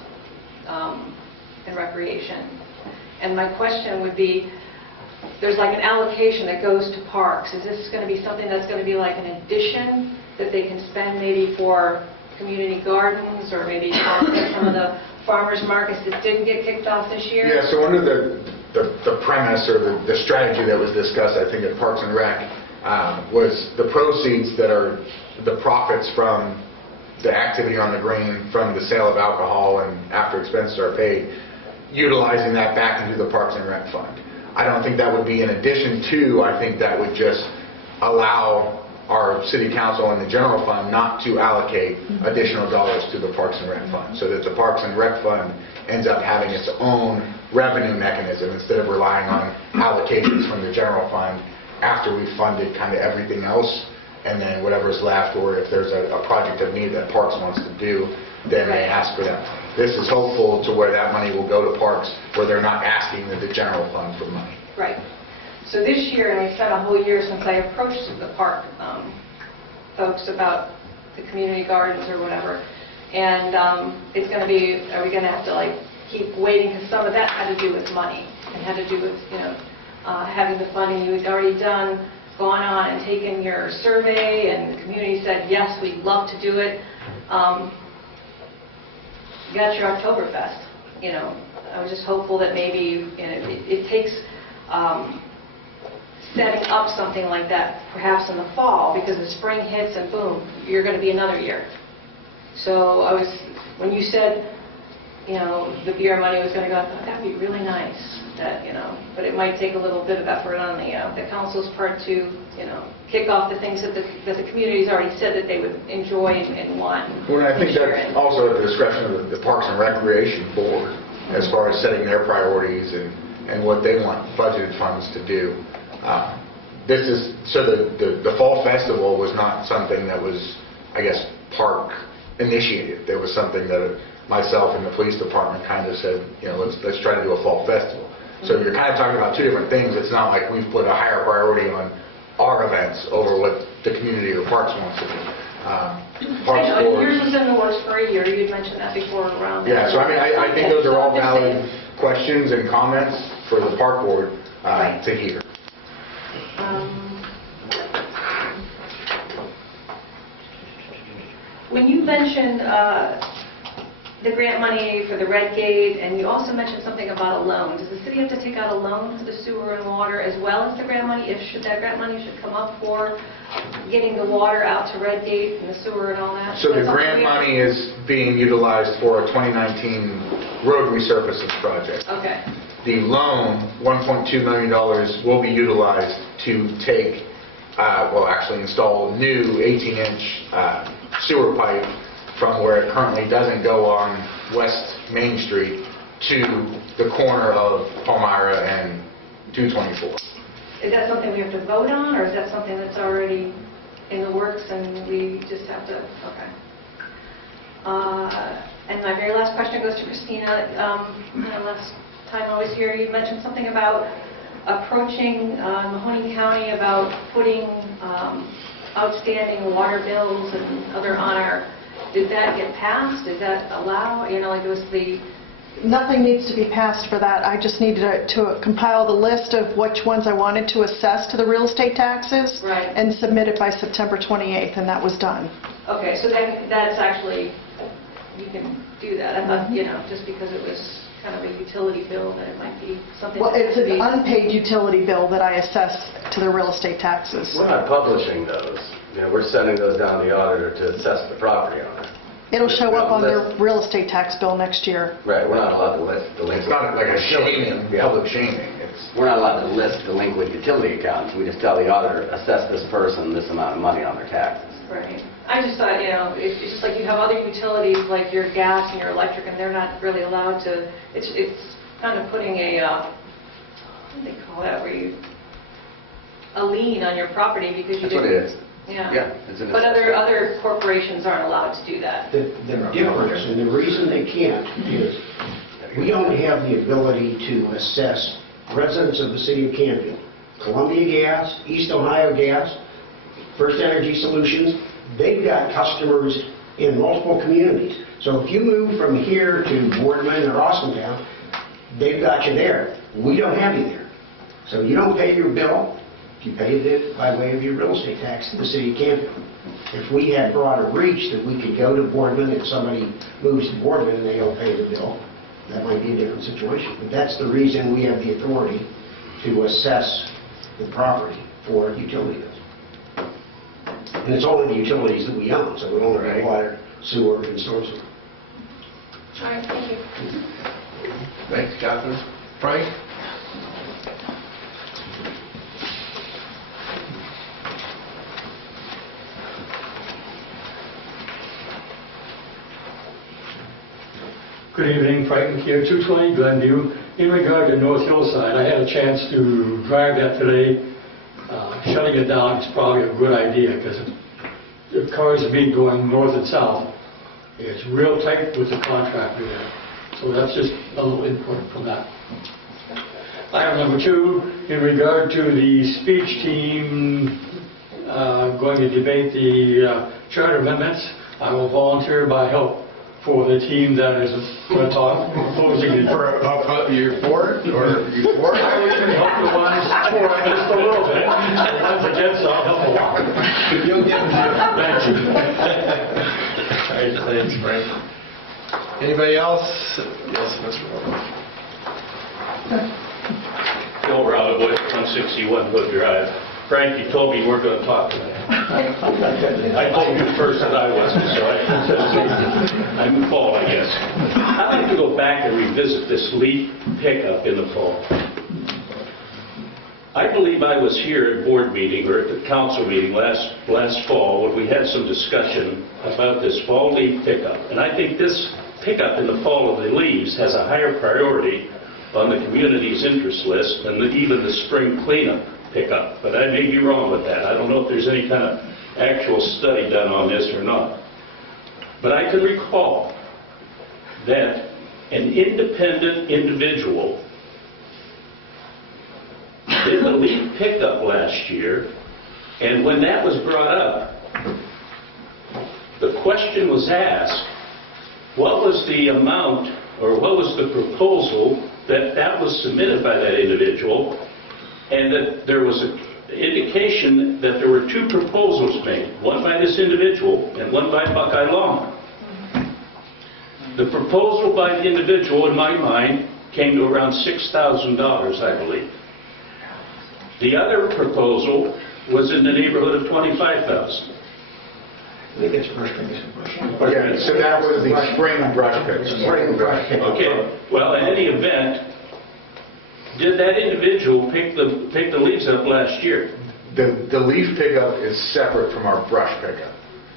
and recreation. And my question would be, there's like an allocation that goes to parks. Is this going to be something that's going to be like an addition that they can spend maybe for community gardens or maybe some of the farmers markets that didn't get kicked off this year? Yeah, so under the premise or the strategy that was discussed, I think, at Parks and Rec, was the proceeds that are the profits from the activity on the green from the sale of alcohol and after expenses are paid, utilizing that back into the Parks and Rec fund. I don't think that would be in addition to, I think that would just allow our city council and the general fund not to allocate additional dollars to the Parks and Rec fund, so that the Parks and Rec fund ends up having its own revenue mechanism instead of relying on allocations from the general fund after we've funded kind of everything else, and then whatever's left, or if there's a project of need that Parks wants to do, then they ask for that. This is hopeful to where that money will go to Parks, where they're not asking the general fund for money. Right. So this year, and it's been a whole year since I approached the park folks about the community gardens or whatever. And it's going to be, are we going to have to like keep waiting? Because some of that had to do with money and had to do with, having the funding you had already gone on and taken your survey, and the community said, yes, we'd love to do it. You got your Oktoberfest. I was just hopeful that maybe it takes setting up something like that perhaps in the fall, because the spring hits and boom, you're going to be another year. So when you said, the beer money was going to go, I thought that'd be really nice. But it might take a little bit of effort on the council's part to, kick off the things that the community's already said that they would enjoy and want. Well, I think that's also at the discretion of the Parks and Recreation Board as far as setting their priorities and what they want budgeted funds to do. The Fall Festival was not something that was, I guess, park initiated. There was something that myself and the police department kind of said, let's try to do a fall festival. So you're kind of talking about two different things. It's not like we've put a higher priority on our events over what the community or parks wants to do. Yours was in the works for a year. You had mentioned that before around. Yeah, so I think those are all valid questions and comments for the park board to hear. When you mentioned the grant money for the Red Gate, and you also mentioned something about a loan. Does the city have to take out a loan for the sewer and water as well as the grant money? That grant money should come up for getting the water out to Red Gate and the sewer and all that? So the grant money is being utilized for a 2019 road resurfacing project. Okay. The loan, $1.2 million, will be utilized to take, actually install a new 18-inch sewer pipe from where it currently doesn't go on West Main Street to the corner of Palmyra and 224. Is that something we have to vote on, or is that something that's already in the works and we just have to, okay. And my very last question goes to Christina. Last time I was here, you mentioned something about approaching Mahoning County about putting outstanding water bills and other on our. Did that get passed? Did that allow? It was the. Nothing needs to be passed for that. I just needed to compile the list of which ones I wanted to assess to the real estate taxes and submit it by September 28th, and that was done. Okay, so that's actually, you can do that. I thought, just because it was kind of a utility bill, that it might be something. Well, it's an unpaid utility bill that I assess to the real estate taxes. We're not publishing those. We're sending those down to the auditor to assess the property owner. It'll show up on their real estate tax bill next year. Right, we're not allowed to list delinquent. It's not like a shaming, public shaming. We're not allowed to list delinquent utility accounts. We just tell the auditor, assess this person this amount of money on their taxes. Right. I just thought, it's just like you have other utilities like your gas and your electric, and they're not really allowed to. It's kind of putting a what do they call that? A lien on your property because you didn't. That's what it is. Yeah. It's But other corporations aren't allowed to do that. The difference, and the reason they can't, is we don't have the ability to assess residents of the city of Canfield. Columbia Gas, East Ohio Gas, First Energy Solutions, they've got customers in multiple communities. So if you move from here to Boardman or Austintown, they've got you there. We don't have you there. So you don't pay your bill. You pay it by way of your real estate tax to the city of Canfield. If we had broader reach that we could go to Boardman, if somebody moves to Boardman and they don't pay the bill, that might be a different situation. But that's the reason we have the authority to assess the property for utility bills. And it's only the utilities that we own, so we only have water, sewer, and storm sewer. All right, thank you. Thanks, Catherine. Frank? Good evening, Frank McKeer, 220 Glenview. In regard to North Hillside, I had a chance to drive that today. Shutting it down is probably a good idea because if cars meet going north and south, it's real tight with the contractor there. So that's just a little input from that. Item number 2, in regard to the speech team going to debate the charter amendments. I will volunteer my help for the team that is going to talk, opposing it. You're for it, or you for it? I can help the ones for it just a little bit. The ones against, I'll help a lot. You'll get it. Thank you. All right, thanks, Frank. Anybody else? Yes, Mr. Rowe. Bill Robinwood, 161 Hood Drive. Frank, you told me you weren't going to talk tonight. I told you first that I wasn't, so I'm full, I guess. I'd like to go back and revisit this leaf pickup in the fall. I believe I was here at board meeting or at the council meeting last fall when we had some discussion about this fall leaf pickup. And I think this pickup in the fall of the leaves has a higher priority on the community's interest list than even the spring cleanup pickup. But I may be wrong with that. I don't know if there's any kind of actual study done on this or not. But I can recall that an independent individual did the leaf pickup last year, and when that was brought up, the question was asked, what was the amount or what was the proposal that was submitted by that individual, and that there was an indication that there were two proposals made, one by this individual and one by Buckeye Lawn. The proposal by the individual, in my mind, came to around $6,000, I believe. The other proposal was in the neighborhood of $25,000. I think it's first thing. Yeah, so that was the spring brush pick. Spring brush pick. Okay, well, in any event, did that individual pick the leaves up last year? The leaf pickup is separate from our brush pickup.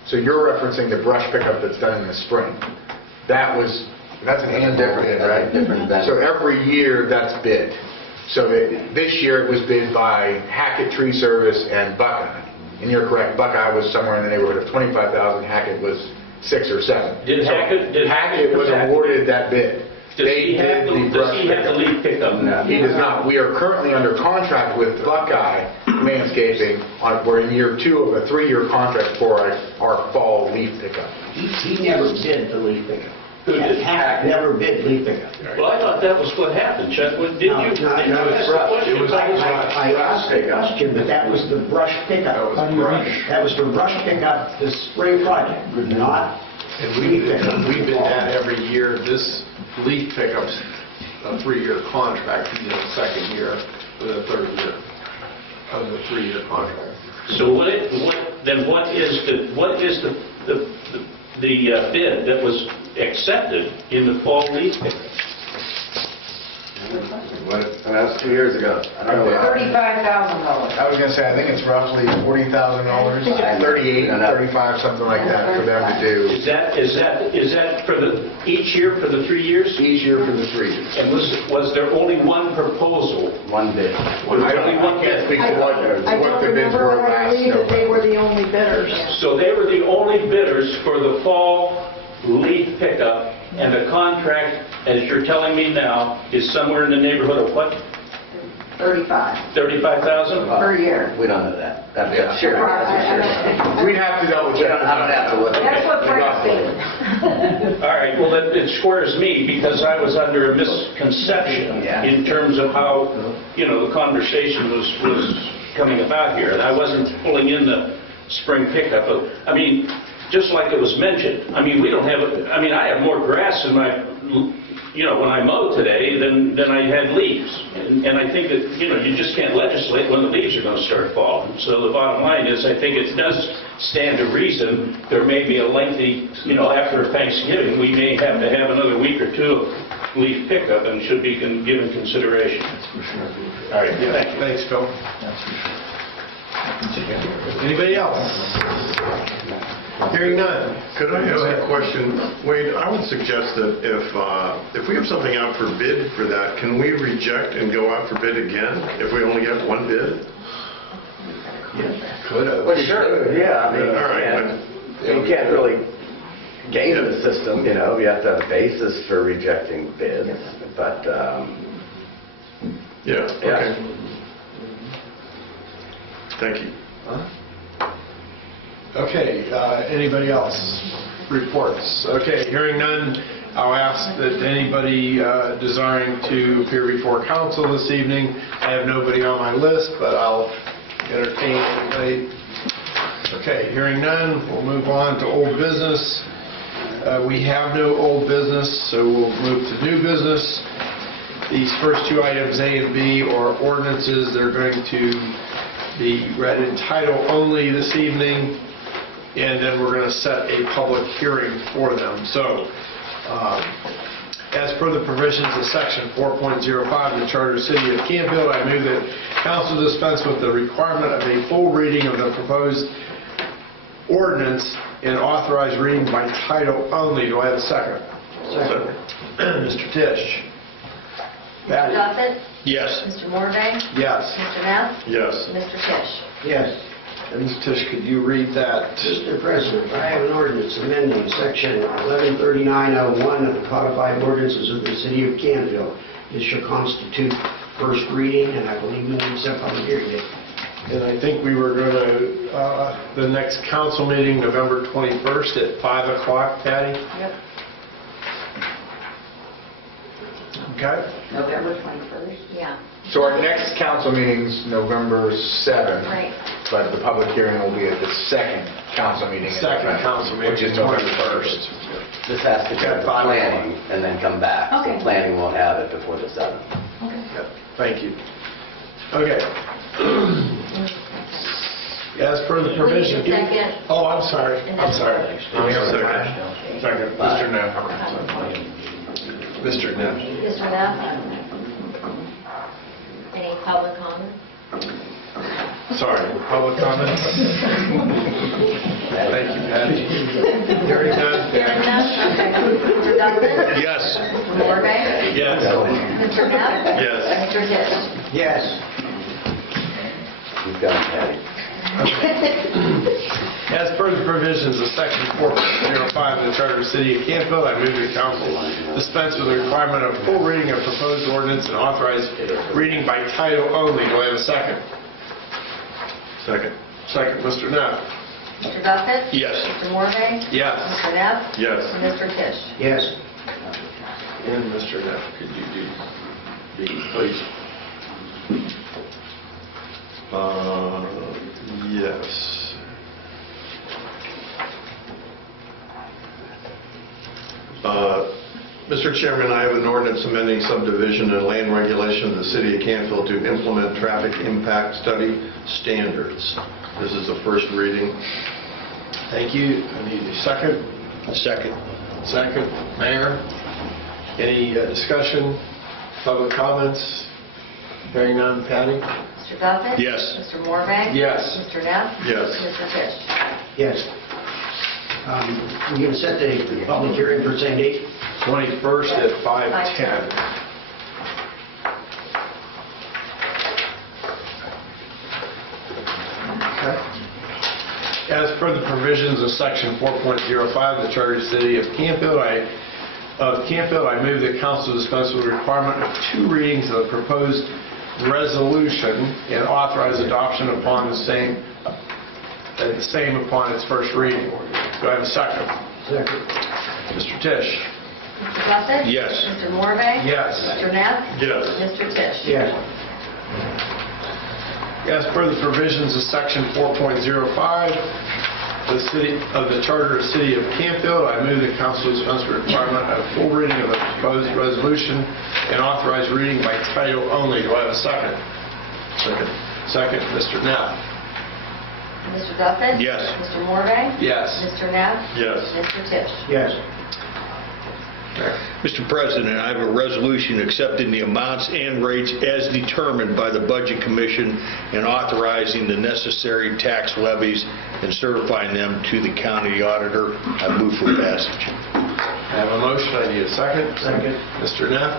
So you're referencing the brush pickup that's done in the spring. That's an animal bid, right? Different vendor. So every year that's bid. So this year it was bid by Hackett Tree Service and Buckeye. And you're correct, Buckeye was somewhere in the neighborhood of $25,000, Hackett was 6 or 7. Hackett was awarded that bid. Does he have the leaf pickup? No, he does not. We are currently under contract with Buckeye Landscaping. We're in year 2 of a 3-year contract for our fall leaf pickup. He never bid the leaf pickup. Who did? Hack never bid leaf pickup. Well, I thought that was what happened, Chuck. Did you ask the question? I asked the question, but that was the brush pickup. That was for brush pickup, the spring project, not leaf pickup. We bid that every year. This leaf pickup's a 3-year contract. He's in the 2nd year, the 3rd year of the 3-year contract. So what is the bid that was accepted in the fall leaf pickup? That was 2 years ago. I don't know. $35,000. I was going to say, I think it's roughly $40,000, 38, 35, something like that for them to do. Is that for each year for the 3 years? Each year for the 3 years. And was there only one proposal? One bid. I can't speak to what the bids were I last believe that they were November. the only bidders. So they were the only bidders for the fall leaf pickup, and the contract, as you're telling me now, is somewhere in the neighborhood of what? 35 $35,000? per year. We don't know that. That's sure. We'd have to double check. I don't have to look. That's what Frank said. All right, well, then it squares me, because I was under a misconception in terms of how, the conversation was coming about here, and I wasn't pulling in the spring pickup. I mean, just like it was mentioned, we don't have, I have more grass in my, when I mow today than I had leaves. And I think that, you just can't legislate when the leaves are going to start falling. So the bottom line is, I think it does stand to reason there may be a lengthy, after Thanksgiving, we may have to have another week or 2 of leaf pickup, and should be given consideration. All right, yeah, thanks, Phil. Anybody else? Hearing none. Could I ask a question? Wade, I would suggest that if we have something out for bid for that, can we reject and go out for bid again if we only get one bid? Could have. Well, sure, yeah. All right. You can't really game the system, you have to have a basis for rejecting bids, but, Yeah, okay. Thank you. Okay, anybody else? Reports? Okay, hearing none, I'll ask that anybody desiring to appear before council this evening. I have nobody on my list, but I'll entertain anybody. Okay, hearing none, we'll move on to old business. We have no old business, so we'll move to new business. These first two items, A and B, are ordinances. They're going to be read in title only this evening, and then we're going to set a public hearing for them. So, as per the provisions of Section 4.05 of the Charter of the City of Canfield, I move that council dispense with the requirement of a full reading of the proposed ordinance and authorize reading by title only. Do I have a second? Second. Mr. Tisch. Mr. Duffett? Yes. Mr. Morvay? Yes. Mr. Neff? Yes. Mr. Tisch? Yes. And Mr. Tisch, could you read that? Mr. President, I have an ordinance amending Section 113901 of the codified ordinances of the City of Canfield. This shall constitute first reading, and I believe we need set public hearing date. And I think we were going to, the next council meeting, November 21st at 5 o'clock, Patty? Yep. Okay. November 21st? Yeah. So our next council meeting's November 7th. Right. But the public hearing will be at the second council meeting in Second November, council meeting, which is November 21st. 1st. This has to go At to 5 planning and then come back. Okay. So planning won't have it before the 7th. Yep. Thank you. Okay. As per the provision. We need a second. Oh, I'm sorry. I'm sorry. I'm sorry. Second. Mr. Neff. Mr. Neff. Mr. Neff? Any public comment? Sorry, public comments? Thank you, Patty. Hearing none? Hearing none? Okay. Mr. Duffett? Yes. Mr. Morvay? Yes. Mr. Neff? Yes. Mr. Tisch? Yes. You've done, Patty. As per the provisions of Section 4.05 of the Charter of the City of Canfield, I move that council dispense with the requirement of full reading of proposed ordinance and authorize reading by title only. Do I have a second? Second. Second, Mr. Neff. Mr. Duffett? Yes. Mr. Morvay? Yes. Mr. Neff? Yes. And Mr. Tisch? Yes. And Mr. Neff, could you do B, please? Yes. Mr. Chairman, I have an ordinance amending subdivision and land regulation of the City of Canfield to implement traffic impact study standards. This is the first reading. Thank you. I need a second. Second. Second. Mayor, any discussion, public comments? Hearing none. Patty? Mr. Duffett? Yes. Mr. Morvay? Yes. Mr. Neff? Yes. Mr. Tisch? Yes. We're going to set the public hearing for the same date? 21st at 5:10. Okay. As per the provisions of Section 4.05 of the Charter of the City of Canfield, I move that council dispense with the requirement of 2 readings of the proposed resolution and authorize adoption upon the same upon its first reading. Do I have a second? Second. Mr. Tisch? Mr. Duffett? Yes. Mr. Morvay? Yes. Mr. Neff? Yes. Mr. Tisch? Yes. As per the provisions of Section 4.05 of the Charter of the City of Canfield, I move that council dispense with the requirement of full reading of the proposed resolution and authorize reading by title only. Do I have a second? Second. Second, Mr. Neff. Mr. Duffett? Yes. Mr. Morvay? Yes. Mr. Neff? Yes. Mr. Tisch? Yes. Mr. President, I have a resolution accepting the amounts and rates as determined by the Budget Commission and authorizing the necessary tax levies and certifying them to the county auditor. I move for passage. I have a motion. I need a second. Second. Mr. Neff.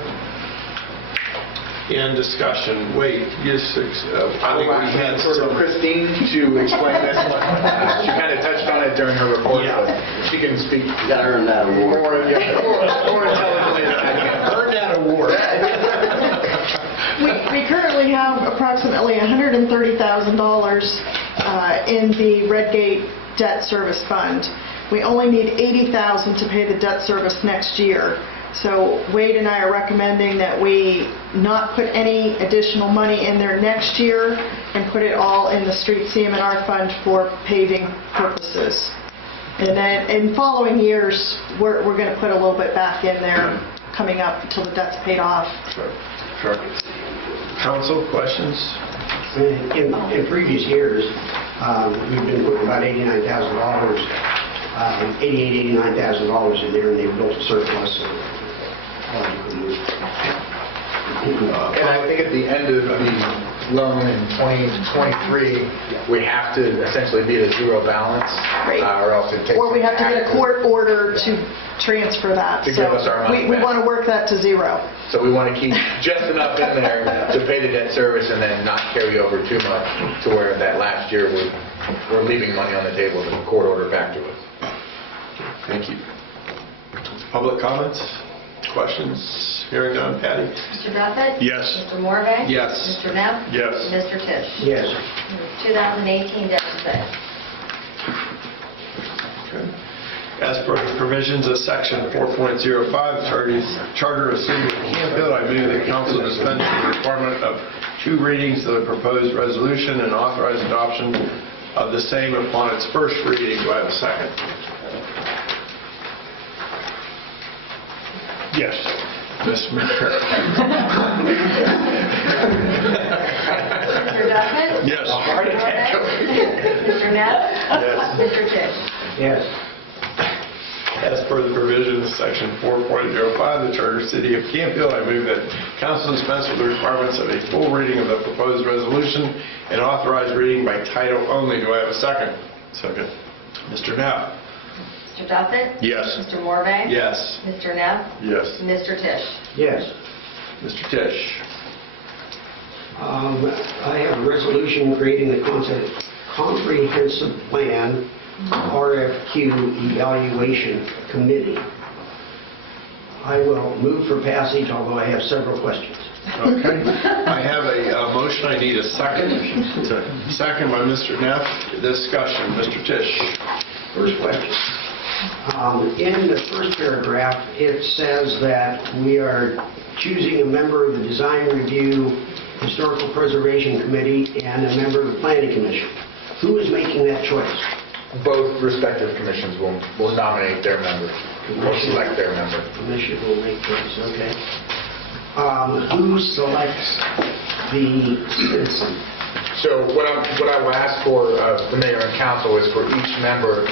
In discussion. Wait, yes, I think we had Sort of some... Christine to explain this one. She kind of touched on it during her report, Yeah. but she can speak You got to earn that award. more intelligently than I can. Earn that award. We currently have approximately $130,000 in the Redgate debt service fund. We only need $80,000 to pay the debt service next year. So Wade and I are recommending that we not put any additional money in there next year and put it all in the street CM&R fund for paving purposes. And then in following years, we're going to put a little bit back in there coming up until the debt's paid off. Sure. Council, questions? In previous years, we've been putting about $89,000, $89,000 in there, and they've built a surplus. And I think at the end of the loan in 2023, we have to essentially be at a zero balance, or else it takes... Or we have to get a court order to transfer that. To give us our money we back. want to work that to zero. So we want to keep just enough in there to pay the debt service and then not carry over too much to where that last year we're leaving money on the table to court order back to us. Thank you. Public comments? Questions? Hearing none. Patty? Mr. Duffett? Yes. Mr. Morvay? Yes. Mr. Neff? Yes. Mr. Tisch? Yes. 2018 debt sale. Okay. As per the provisions of Section 4.05 Charter of the City of Canfield, I move that council dispense with the requirement of 2 readings of the proposed resolution and authorize adoption of the same upon its first reading. Do I have a second? Yes. Ms. McCarroll. Mr. Duffett? Yes. Mr. Neff? Yes. Mr. Tisch? Yes. As per the provisions of Section 4.05 the Charter of the City of Canfield, I move that council dispense with the requirements of a full reading of the proposed resolution and authorize reading by title only. Do I have a second? Second. Mr. Neff? Mr. Duffett? Yes. Mr. Morvay? Yes. Mr. Neff? Yes. Mr. Tisch? Yes. Mr. Tisch? I have a resolution creating the comprehensive plan RFQ evaluation committee. I will move for passage, although I have several questions. Okay. I have a motion. I need a second. Second by Mr. Neff. Discussion. Mr. Tisch? First question. In the first paragraph, it says that we are choosing a member of the Design Review Historical Preservation Committee and a member of the Planning Commission. Who is making that choice? Both respective commissions will nominate their member, or select their member. Commission will make choice, okay. Who selects the citizen? So what I will ask for the mayor and council is for each member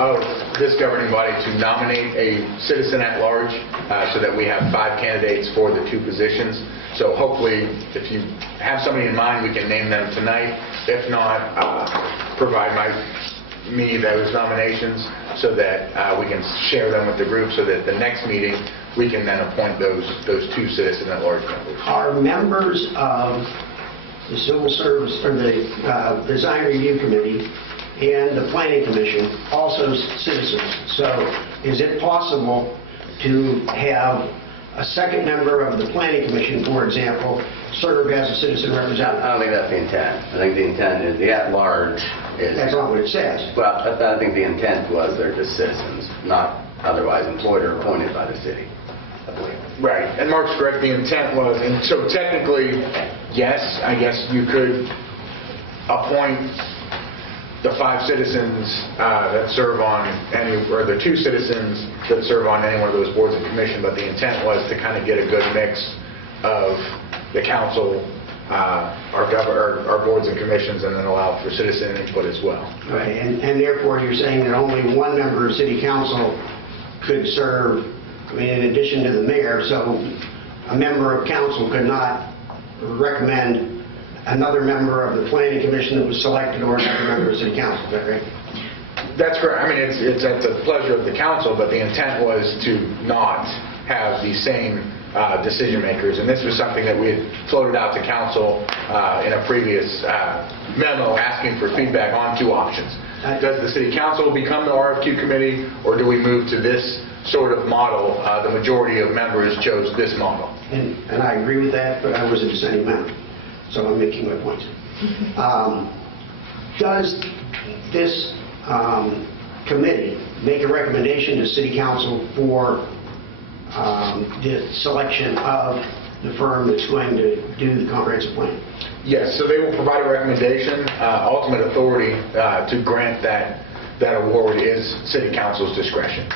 of this governing body to nominate a citizen at large so that we have 5 candidates for the 2 positions. So hopefully, if you have somebody in mind, we can name them tonight. If not, provide me those nominations so that we can share them with the group so that the next meeting we can then appoint those 2 citizen at large members. Are members of the Civil Service or the Design Review Committee and the Planning Commission also citizens? So is it possible to have a second member of the Planning Commission, for example, serve as a citizen representative? I don't think that's the intent. I think the intent is the at-large is... That's not what it says. Well, I think the intent was they're just citizens, not otherwise employed or appointed by the city, I believe. Right, and Mark's correct, the intent was, and so technically, yes, I guess you could appoint the 5 citizens that serve on any, or the 2 citizens that serve on any one of those boards and commission, but the intent was to kind of get a good mix of the council, our boards and commissions, and then allow for citizen input as well. Right, and therefore you're saying that only one member of City Council could serve, I mean, in addition to the mayor, so a member of council could not recommend another member of the Planning Commission that was selected or another member of City Council, is that right? That's correct. I mean, it's at the pleasure of the council, but the intent was to not have the same decision makers. And this was something that we had floated out to council in a previous memo asking for feedback on 2 options. Does the City Council become the RFQ committee, or do we move to this sort of model? The majority of members chose this model. And I agree with that, but I was a dissenting member, so I'm making my point. Does this committee make a recommendation to City Council for the selection of the firm that's going to do the comprehensive plan? Yes, so they will provide a recommendation. Ultimate authority to grant that award is City Council's discretion.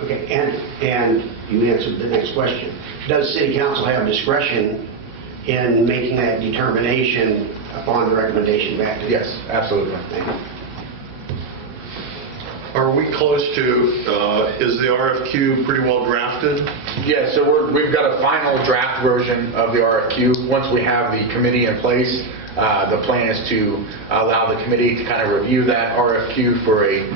Okay, and you answered the next question. Does City Council have discretion in making that determination upon the recommendation back to you? Yes, absolutely. Thank you. Are we close to, is the RFQ pretty well drafted? Yeah, so we've got a final draft version of the RFQ. Once we have the committee in place, the plan is to allow the committee to kind of review that RFQ for a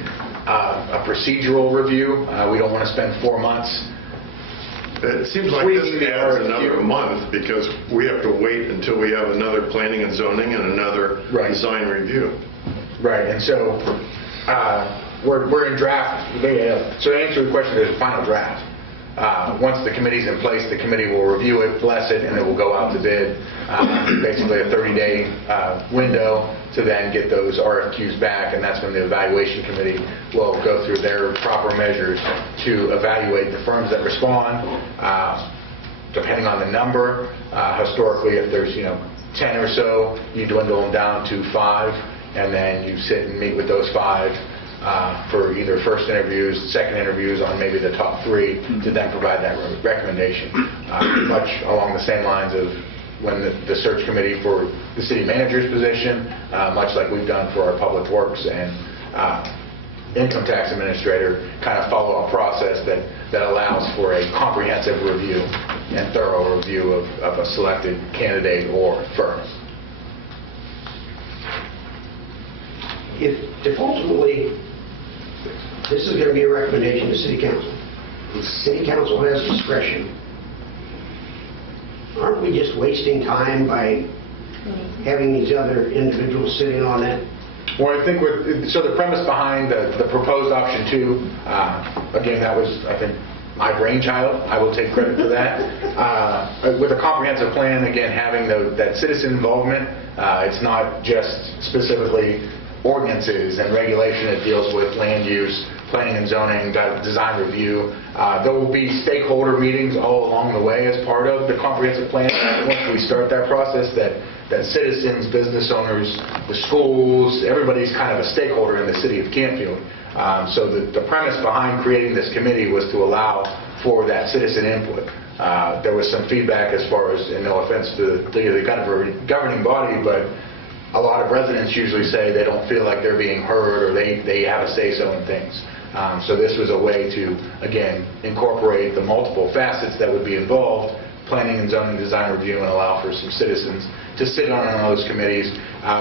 procedural review. We don't want to spend 4 months. It seems like this adds another month because we have to wait until we have another planning and zoning and another design review. Right, and so we're in draft. So to answer your question, there's a final draft. Once the committee's in place, the committee will review it, bless it, and it will go out to bid. Basically a 30-day window to then get those RFQs back, and that's when the evaluation committee will go through their proper measures to evaluate the firms that respond. Depending on the number, historically, if there's 10 or so, you dwindle them down to 5, and then you sit and meet with those 5 for either first interviews, second interviews on maybe the top 3 to then provide that recommendation. Much along the same lines of when the search committee for the city manager's position, much like we've done for our public works and income tax administrator, kind of follow a process that allows for a comprehensive review and thorough review of a selected candidate or firm. If ultimately this is going to be a recommendation to City Council, if City Council has discretion, aren't we just wasting time by having these other individuals sitting on that? Well, I think so the premise behind the proposed option 2, again, that was, I think, my brainchild. I will take credit for that. With a comprehensive plan, again, having that citizen involvement, it's not just specifically ordinances and regulation. It deals with land use, planning and zoning, design review. There will be stakeholder meetings all along the way as part of the comprehensive plan. Once we start that process, that citizens, business owners, the schools, everybody's kind of a stakeholder in the city of Canfield. So the premise behind creating this committee was to allow for that citizen input. There was some feedback as far as, and no offense to the governing body, but a lot of residents usually say they don't feel like they're being heard or they have a say-so in things. So this was a way to, again, incorporate the multiple facets that would be involved, planning and zoning design review, and allow for some citizens to sit on those committees,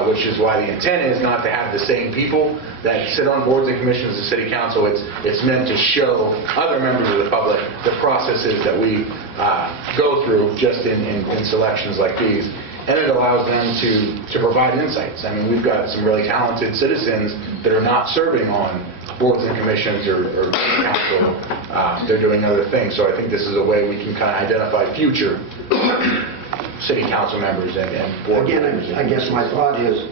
which is why the intent is not to have the same people that sit on boards and commissions of City Council. It's meant to show other members of the public the processes that we go through just in selections like these. And it allows them to provide insights. I mean, we've got some really talented citizens that are not serving on boards and commissions or council. They're doing other things. So I think this is a way we can kind of identify future city council members and board members. Again, I guess my thought is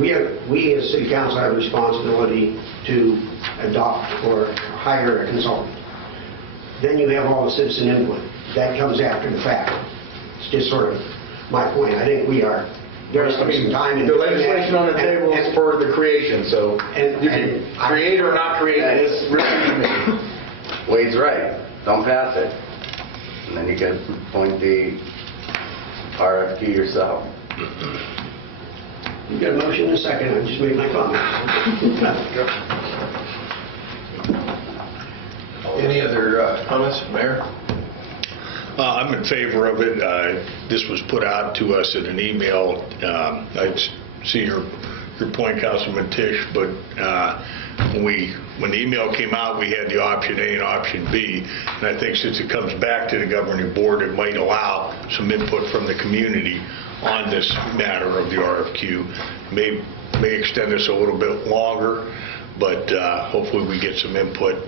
we as city council have a responsibility to adopt or hire a consultant. Then you have all the citizen input. That comes after the fact. It's just sort of my point. I think we are some time. The legislation on the table is for the creation, so you can create or not create this committee. Wade's right. Don't pass it. And then you can appoint the RFQ yourself. You got a motion and a second. I just made my comment. Any other comments, Mayor? I'm in favor of it. This was put out to us in an email. I see your point, Councilman Tisch, but when the email came out, we had the option A and option B, and I think since it comes back to the governing board, it might allow some input from the community on this matter of the RFQ. May extend this a little bit longer, but hopefully we get some input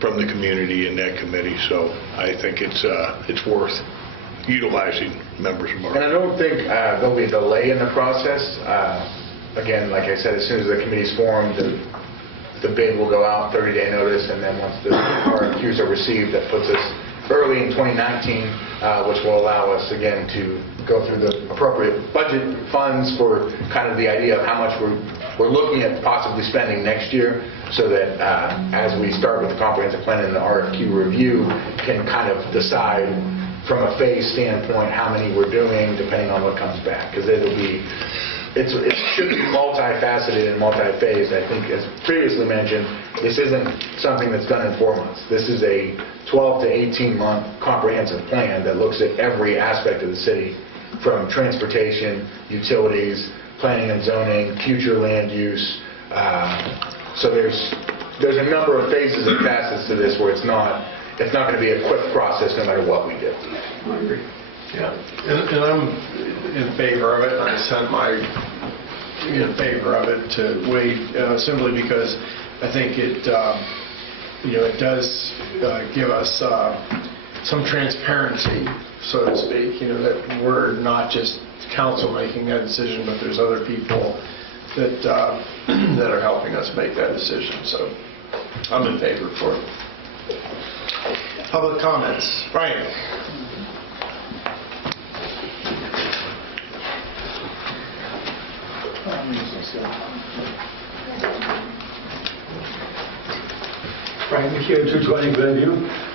from the community in that committee. So I think it's worth utilizing members of our. And I don't think there'll be a delay in the process. Again, like I said, as soon as the committee's formed, the the bid will go out, 30-day notice, and then once the RFQs are received, that puts us early in 2019, which will allow us, again, to go through the appropriate budget funds for kind of the idea of how much we're looking at possibly spending next year, so that as we start with the comprehensive plan and the RFQ review, can kind of decide from a phase standpoint how many we're doing, depending on what comes back. Because it should be multifaceted and multi-phased. I think, as previously mentioned, this isn't something that's done in 4 months. This is a 12 to 18-month comprehensive plan that looks at every aspect of the city, from transportation, utilities, planning and zoning, future land use. So there's a number of phases and facets to this where it's not going to be a quick process no matter what we do. I agree. Yeah, and I'm in favor of it. I sent my in favor of it to Wade simply because I think it it does give us some transparency, so to speak. That we're not just council making that decision, but there's other people that that are helping us make that decision. So I'm in favor for it. Public comments, Brian. Frank McHugh, 220 Glenview.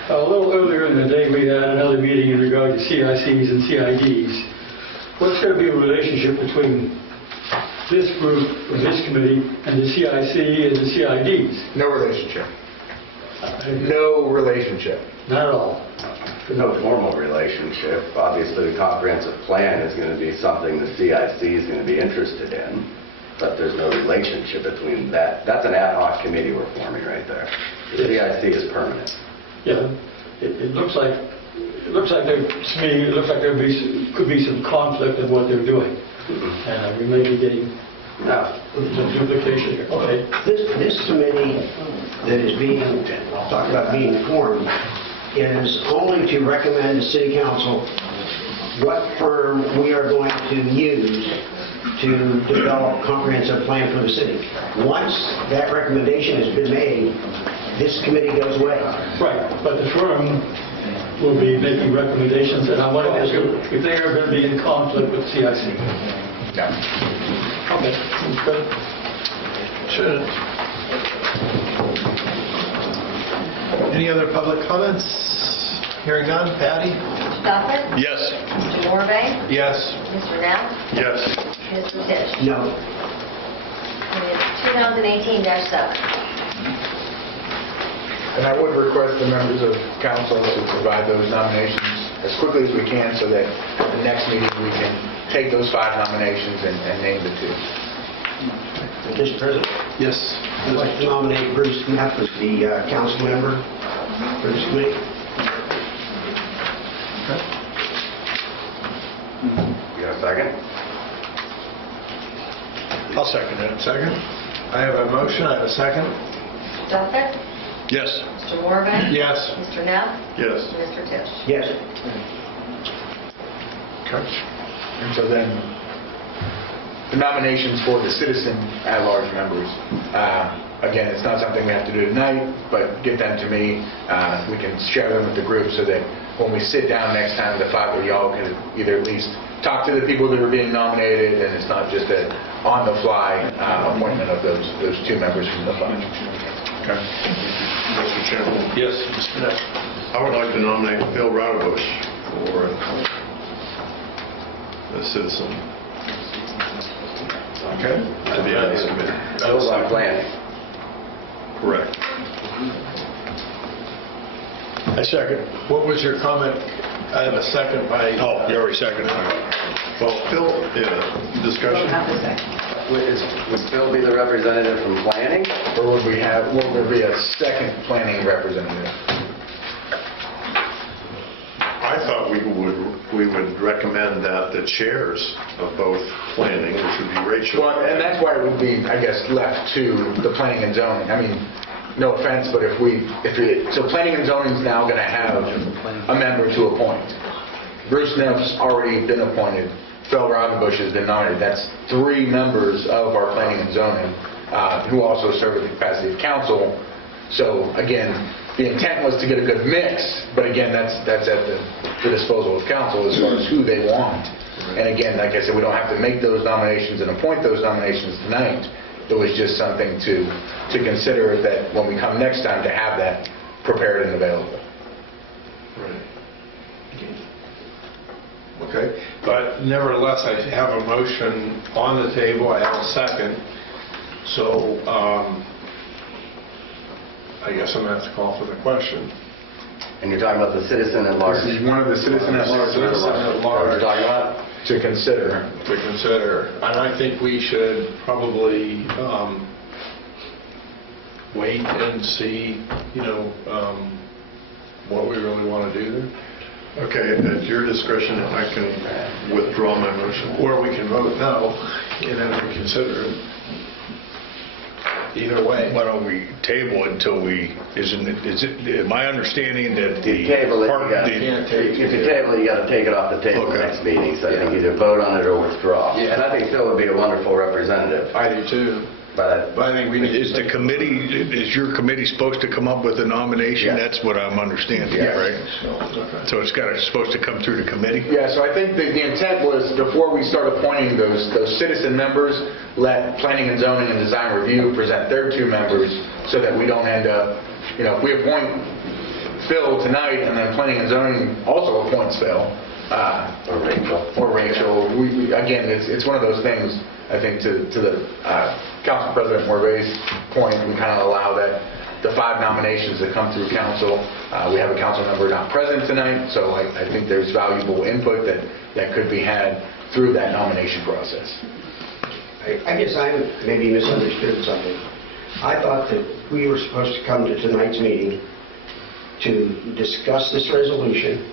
A little earlier in the day, we had another meeting in regard to CICs and CIDs. What's going to be a relationship between this group, or this committee, and the CIC and the CIDs? No relationship. No relationship. Not at all. No formal relationship. Obviously, the comprehensive plan is going to be something the CIC is going to be interested in, but there's no relationship between that. That's an ad hoc committee we're forming right there. The CIC is permanent. Yeah, it looks like there, to me, it looks like there could be some conflict in what they're doing, and we may be getting some duplication here. Okay. This committee that is being talked about being formed is only to recommend to City Council what firm we are going to use to develop a comprehensive plan for the city. Once that recommendation has been made, this committee goes away. Right, but the firm will be making recommendations, and I want to ask you if they are going to be in conflict with CIC. Yeah. Okay, good. Shouldn't. Any other public comments? Hearing none. Patty? Mr. Duffett? Yes. Mr. Morvay? Yes. Mr. Neff? Yes. Mr. Tisch? No. And it's 2018-7. And I would request the members of council to provide those nominations as quickly as we can, so that at the next meeting we can take those 5 nominations and name the 2. Mr. President? Yes. I'd like to nominate Bruce Neff as the council member for this committee. You got a second? I'll second it. Second. I have a motion. I have a second. Mr. Duffett? Yes. Mr. Morvay? Yes. Mr. Neff? Yes. Mr. Tisch? Yes. Okay. And so then, the nominations for the citizen at-large members, again, it's not something we have to do tonight, but get them to me. We can share them with the group so that when we sit down next time, the 5 of y'all can either at least talk to the people that are being nominated, and it's not just an on-the-fly appointment of those 2 members from the 5. Okay. Mr. Chairman, Yes. Mr. Neff. I would like to nominate Phil Rauterbush for the citizen. Okay. To the Ethics Committee. Those on planning. Correct. I second. What was your comment? I have a second by... Oh, you already seconded. Well, Phil, discussion. Would Phil be the representative from planning? Or will there be a second planning representative? I thought we would recommend that the chairs of both planning, which would be Rachel. Well, and that's why it would be, I guess, left to the planning and zoning. I mean, no offense, but so planning and zoning is now going to have a member to appoint. Bruce Neff's already been appointed. Phil Rauterbush has been nominated. That's 3 members of our planning and zoning. who also serve in the capacity of council. So again, the intent was to get a good mix, but again, that's at the disposal of council as far as who they want. And again, like I said, we don't have to make those nominations and appoint those nominations tonight. It was just something to consider that when we come next time to have that prepared and available. Right. Okay, but nevertheless, I have a motion on the table, I have a second, so I guess I'm going to have to call for the question. And you're talking about the citizen at large? This is one of the citizen at large. Citizen at large. What are you talking about? To consider. To consider. And I think we should probably wait and see, what we really want to do there. Okay, at your discretion, I can withdraw my motion, or we can vote no, and then we consider it. Either way. Why don't we table it until is it my understanding that the Table it, If you table it, you got to take it off the table next meeting, so I think either vote on it or withdraw. Yeah. And I think Phil would be a wonderful representative. I do too. But I think we need. Is your committee supposed to come up with a nomination? Yes. That's what I'm understanding, Yes. right? Okay. So it's supposed to come through the committee? Yeah, so I think the intent was before we start appointing those citizen members, let planning and zoning and design review present their 2 members so that we don't end up, if we appoint Phil tonight and then planning and zoning also appoints Phil, or Rachel, again, it's one of those things, I think, to the Council President Morvay's point, we kind of allow that the 5 nominations that come through council, we have a council member not present tonight, so I think there's valuable input that could be had through that nomination process. I guess I maybe misunderstood something. I thought that we were supposed to come to tonight's meeting to discuss this resolution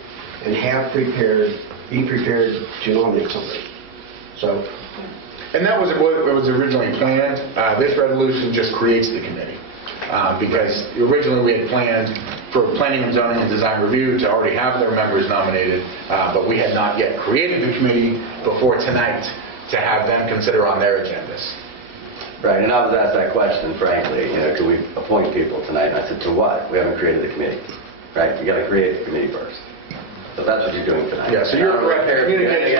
and be prepared to nominate somebody. So. And that was what was originally planned. This resolution just creates the committee. Because originally we had planned for planning and zoning and design review to already have their members nominated, but we had not yet created the committee before tonight to have them consider on their agendas. Right, and I was asked that question, frankly, could we appoint people tonight? And I said, to what? We haven't created the committee. Right, you got to create the committee first. So that's what you're doing tonight. Yeah, so you're correct. Communications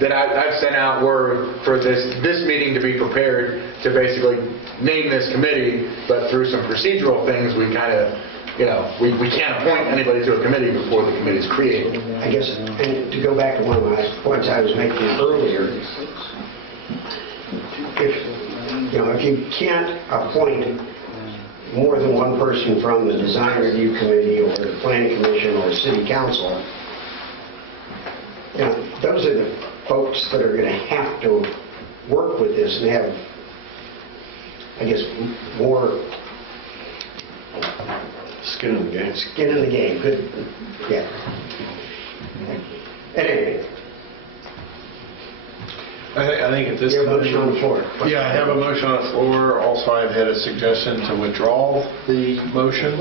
that I've sent out were for this meeting to be prepared to basically name this committee, but through some procedural things, we kind of, we can't appoint anybody to a committee before the committee is created. I guess, and to go back to one of my points I was making earlier, if you can't appoint more than one person from the design review committee or the planning commission or the city council, those are the folks that are going to have to work with this and have, I guess, more Skin in the game. Skin in the game. Good. Yeah. Anyway. I think at this You have a time... motion on the floor. Yeah, I have a motion on the floor. Also, I've had a suggestion to withdraw the motion.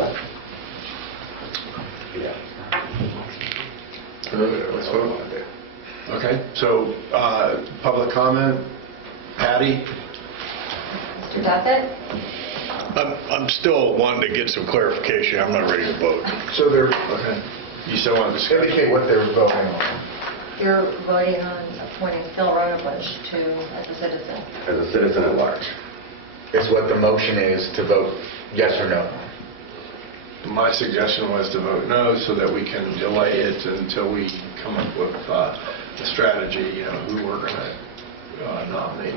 Yeah. Let's vote. Okay, so public comment. Patty? Mr. Duffett? I'm still wanting to get some clarification. I'm not ready to vote. So they're, Okay. You still want to discuss? indicate what they're voting on. You're voting on appointing Phil Ronovich as a citizen. As a citizen at large. Is what the motion is to vote yes or no. My suggestion was to vote no so that we can delay it until we come up with a strategy, who we're going to nominate.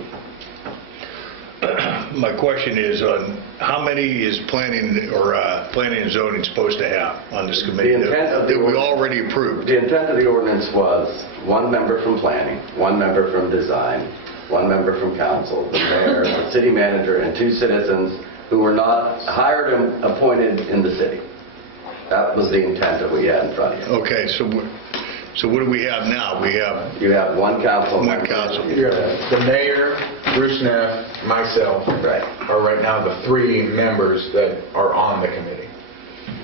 My question is on how many is planning and zoning supposed to have on this committee that we already approved? The intent of the ordinance was 1 member from planning, 1 member from design, 1 member from council, the mayor, the city manager, and 2 citizens who were not hired and appointed in the city. That was the intent that we had in front of you. Okay, so what do we have now? You have 1 council One member. council. The mayor, Bruce Neff, myself, are right now the 3 members that are on the committee.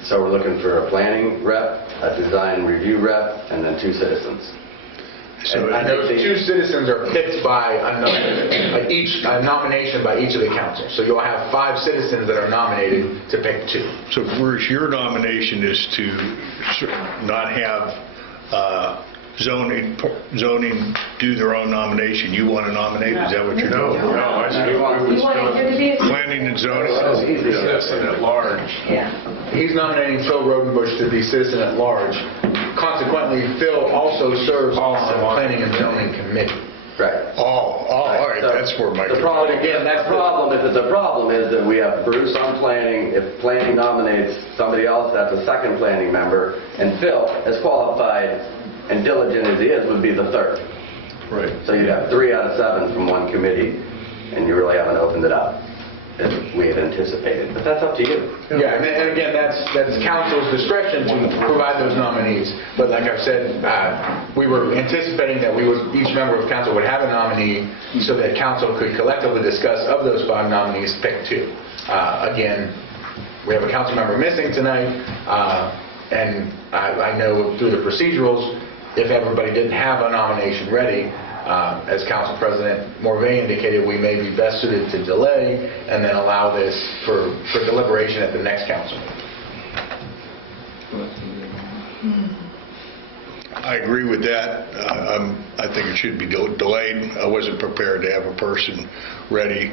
So we're looking for a planning rep, a design review rep, and then 2 citizens. So those two citizens are picked by a nomination by each of the councils. So you'll have 5 citizens that are nominated to pick 2. So Bruce, your nomination is to not have zoning do their own nomination. You want to nominate? Is that what you're doing? No, I said it was Planning and zoning. Citizen at large. Yeah. He's nominating Phil Rodenbush to be citizen at large. Consequently, Phil also serves on the Planning and Zoning Committee. Right. Oh, all right, that's where my... The problem is that we have Bruce on planning. If planning nominates somebody else, that's a second planning member. And Phil, as qualified and diligent as he is, would be the third. Right. So you'd have 3 out of 7 from one committee, and you really haven't opened it up as we had anticipated. But that's up to you. Yeah, and again, that's council's discretion to provide those nominees. But like I've said, we were anticipating that each member of council would have a nominee so that council could collectively discuss of those 5 nominees, pick 2. Again, we have a council member missing tonight, and I know through the procedurals, if everybody didn't have a nomination ready, as Council President Morvay indicated, we may be best suited to delay and then allow this for deliberation at the next council meeting. I agree with that. I think it should be delayed. I wasn't prepared to have a person ready.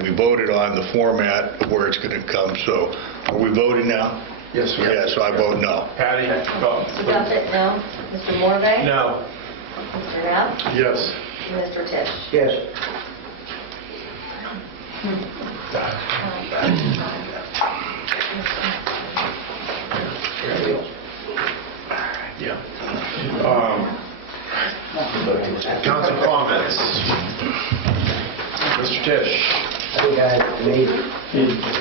We voted on the format of where it's going to come, so are we voting now? Yes, sir. Yeah, so I vote no. Patty? Mr. Duffett, no. Mr. Morvay? No. Mr. Knapp? Yes. Mr. Tisch? Yes. Yeah. Council comments. Mr. Tisch. I think I made a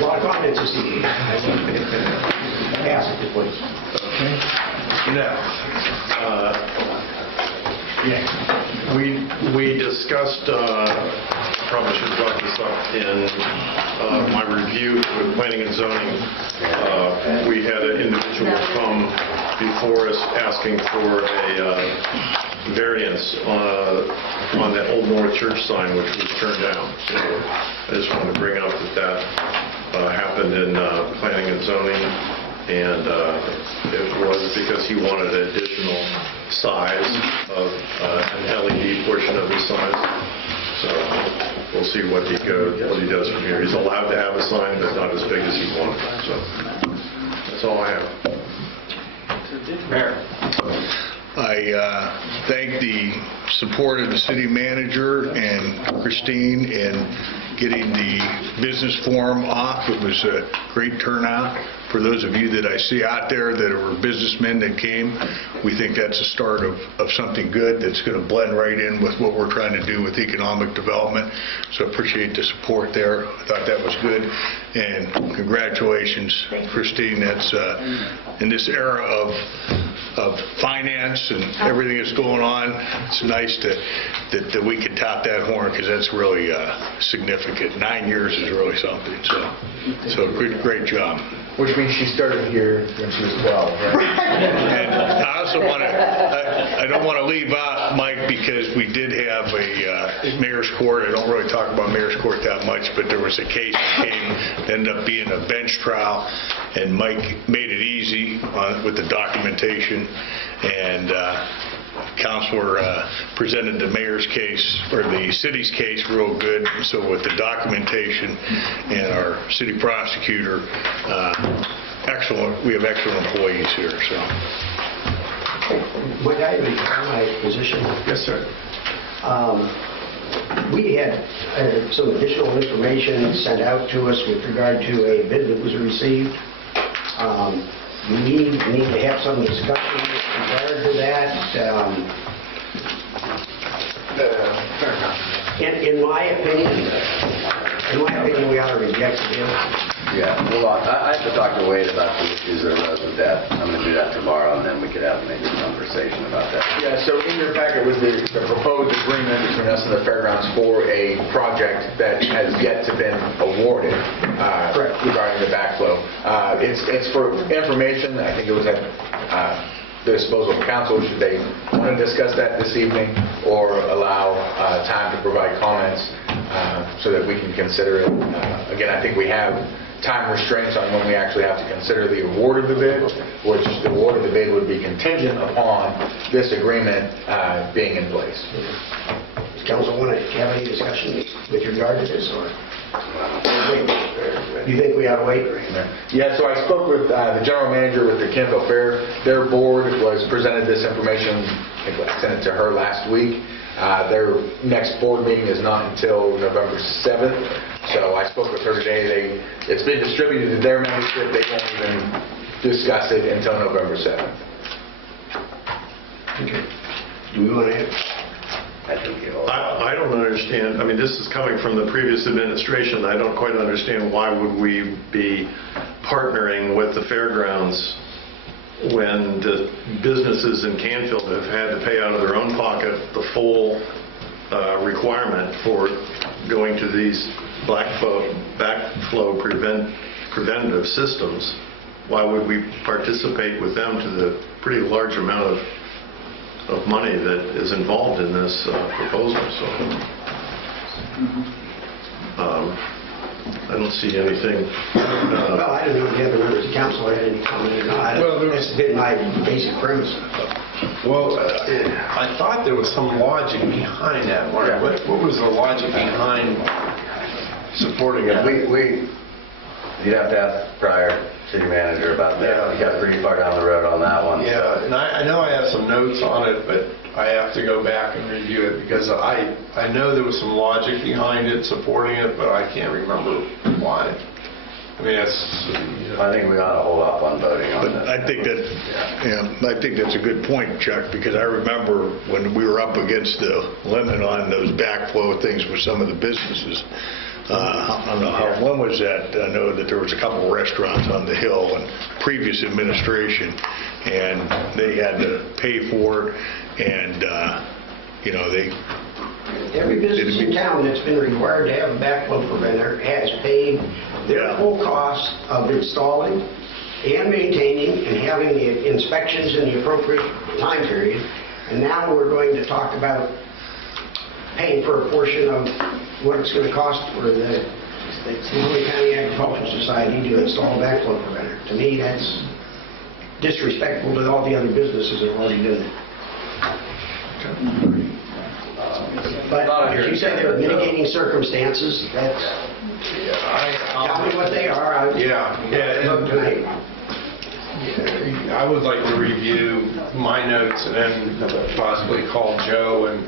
lot of comments this evening. Pass it, please. Okay. Now, we discussed, probably should have brought this up in my review with planning and zoning. We had an individual come before us asking for a variance on that Old North Church sign, which was turned down. So I just wanted to bring up that happened in planning and zoning, and it was because he wanted an additional size of an LED portion of his sign. So we'll see what he does from here. He's allowed to have a sign, but not as big as he wanted. So that's all I have. Mayor. I thank the support of the city manager and Christine in getting the business forum off. It was a great turnout. For those of you that I see out there that were businessmen that came, we think that's a start of something good that's going to blend right in with what we're trying to do with economic development. So I appreciate the support there. I thought that was good. And congratulations, Christine. That's in this era of finance and everything that's going on, it's nice that we can top that horn, because that's really significant. 9 years is really something. So great job. Which means she started here when she was 12, right? And I also want to, I don't want to leave out Mike, because we did have a mayor's court. I don't really talk about mayor's court that much, but there was a case that ended up being a bench trial, and Mike made it easy with the documentation, and Counselor presented the mayor's case, or the city's case, real good. So with the documentation and our city prosecutor, excellent. We have excellent employees here. So. Would I return my position? Yes, sir. We had some additional information sent out to us with regard to a bid that was received. We need to have some discussion with regard to that. In my opinion, we ought to reject the bid. Yeah, hold on. I have to talk to Wade about the issues that arose with that. I'm going to do that tomorrow, and then we could have maybe a conversation about that. Yeah, so in your packet was the proposed agreement between us and the fairgrounds for a project that has yet to been awarded regarding the backflow. It's for information. I think it was at the disposal of council, should they want to discuss that this evening, or allow time to provide comments so that we can consider it. Again, I think we have time restraints on when we actually have to consider the award of the bid, which the award of the bid would be contingent upon this agreement being in place. Does council want to have any discussion with regard to this, or do you think we ought to wait? Yeah, so I spoke with the general manager with the Canfield Fair. Their board was presented this information, I think I sent it to her last week. Their next board meeting is not until November 7th. So I spoke with her today. It's been distributed to their membership. They won't even discuss it until November 7th. Okay. Do we want to have? I don't understand. I mean, this is coming from the previous administration. I don't quite understand why would we be partnering with the fairgrounds when the businesses in Canfield have had to pay out of their own pocket the full requirement for going to these backflow preventative systems. Why would we participate with them to the pretty large amount of money that is involved in this proposal? So I don't see anything. Well, I don't know if the other members of council had any comment or not. That's been my basic premise. Well, I thought there was some logic behind that. What was the logic behind supporting it? You'd have to ask prior city manager about that. We got pretty far down the road on that one. Yeah, and I know I have some notes on it, but I have to go back and review it because I know there was some logic behind it, supporting it, but I can't remember why. I mean, I think we ought to hold off on voting on that. I think that's a good point, Chuck, because I remember when we were up against the limit on those backflow things with some of the businesses. I don't know, when was that? I know that there was a couple of restaurants on the hill in previous administration, and they had to pay for it, and, Every business in town that's been required to have a backflow preventer has paid their full cost of installing and maintaining and having the inspections in the appropriate time period. And now we're going to talk about paying for a portion of what it's going to cost for the Mahoney County Agricultural Society to install a backflow preventer. To me, that's disrespectful to all the other businesses that are already doing it. But if you said there are mitigating circumstances, that's, tell me what they are. Tonight. I would like to review my notes and then possibly call Joe and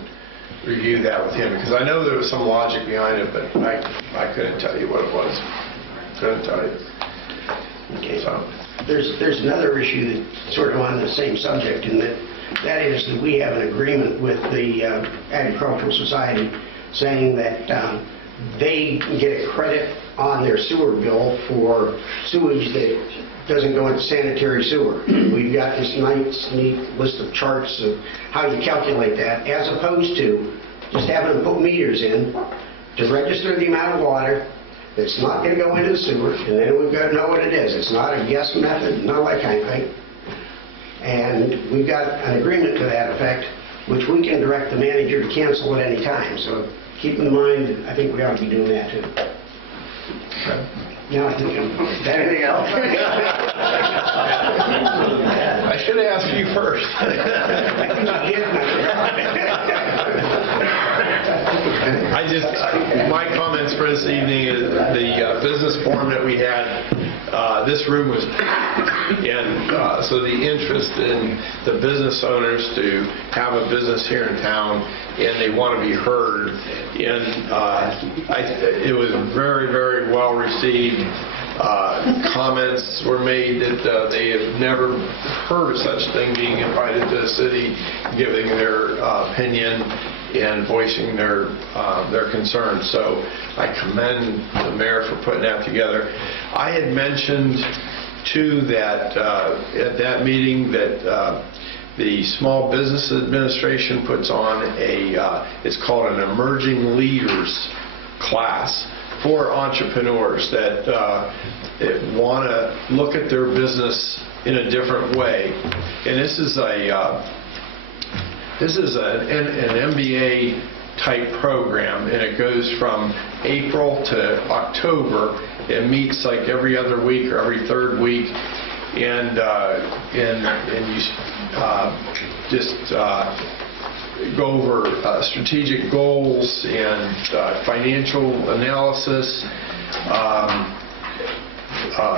review that with him, because I know there was some logic behind it, but I couldn't tell you what it was. Couldn't tell you. Okay. So there's another issue that's sort of on the same subject, and that is that we have an agreement with the Agricultural Society saying that they get a credit on their sewer bill for sewage that doesn't go into sanitary sewer. We've got this nice, neat list of charts of how you calculate that, as opposed to just having them put meters in to register the amount of water that's not going to go into the sewer, and then we've got to know what it is. It's not a guess method, not that kind of thing. And we've got an agreement to that effect, which we can direct the manager to cancel at any time. So keep in mind, I think we ought to be doing that too. Now I think anything else? I should have asked you first. My comments for this evening is the business forum that we had. This room was packed, and so the interest in the business owners to have a business here in town, and they want to be heard. And it was very, very well received. Comments were made that they have never heard of such thing, being invited to the city, giving their opinion and voicing their concerns. So I commend the mayor for putting that together. I had mentioned too that at that meeting that the Small Business Administration puts on it's called an Emerging Leaders class for entrepreneurs that want to look at their business in a different way And this is an MBA type program, and it goes from April to October. It meets like every other week or every third week, and you just go over strategic goals and financial analysis.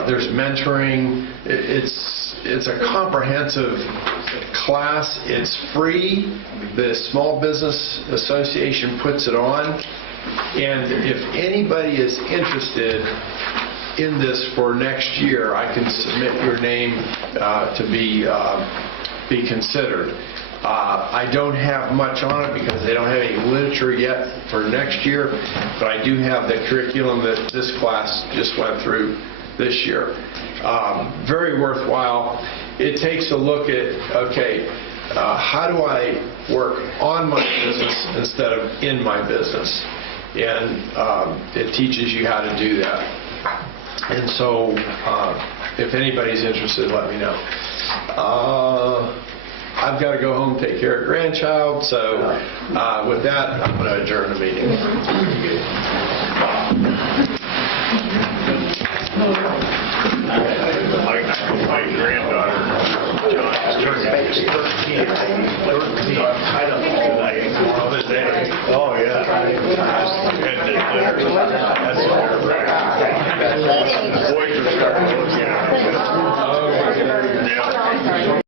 There's mentoring. It's a comprehensive class. It's free. The Small Business Association puts it on. And if anybody is interested in this for next year, I can submit your name to be considered. I don't have much on it because they don't have any literature yet for next year, but I do have the curriculum that this class just went through this year. Very worthwhile. It takes a look at, okay, how do I work on my business instead of in my business? And it teaches you how to do that. And so if anybody's interested, let me know. I've got to go home and take care of grandchild, so with that, I'm going to adjourn the meeting. My granddaughter, Oh, yeah. Boys are starting to look at it.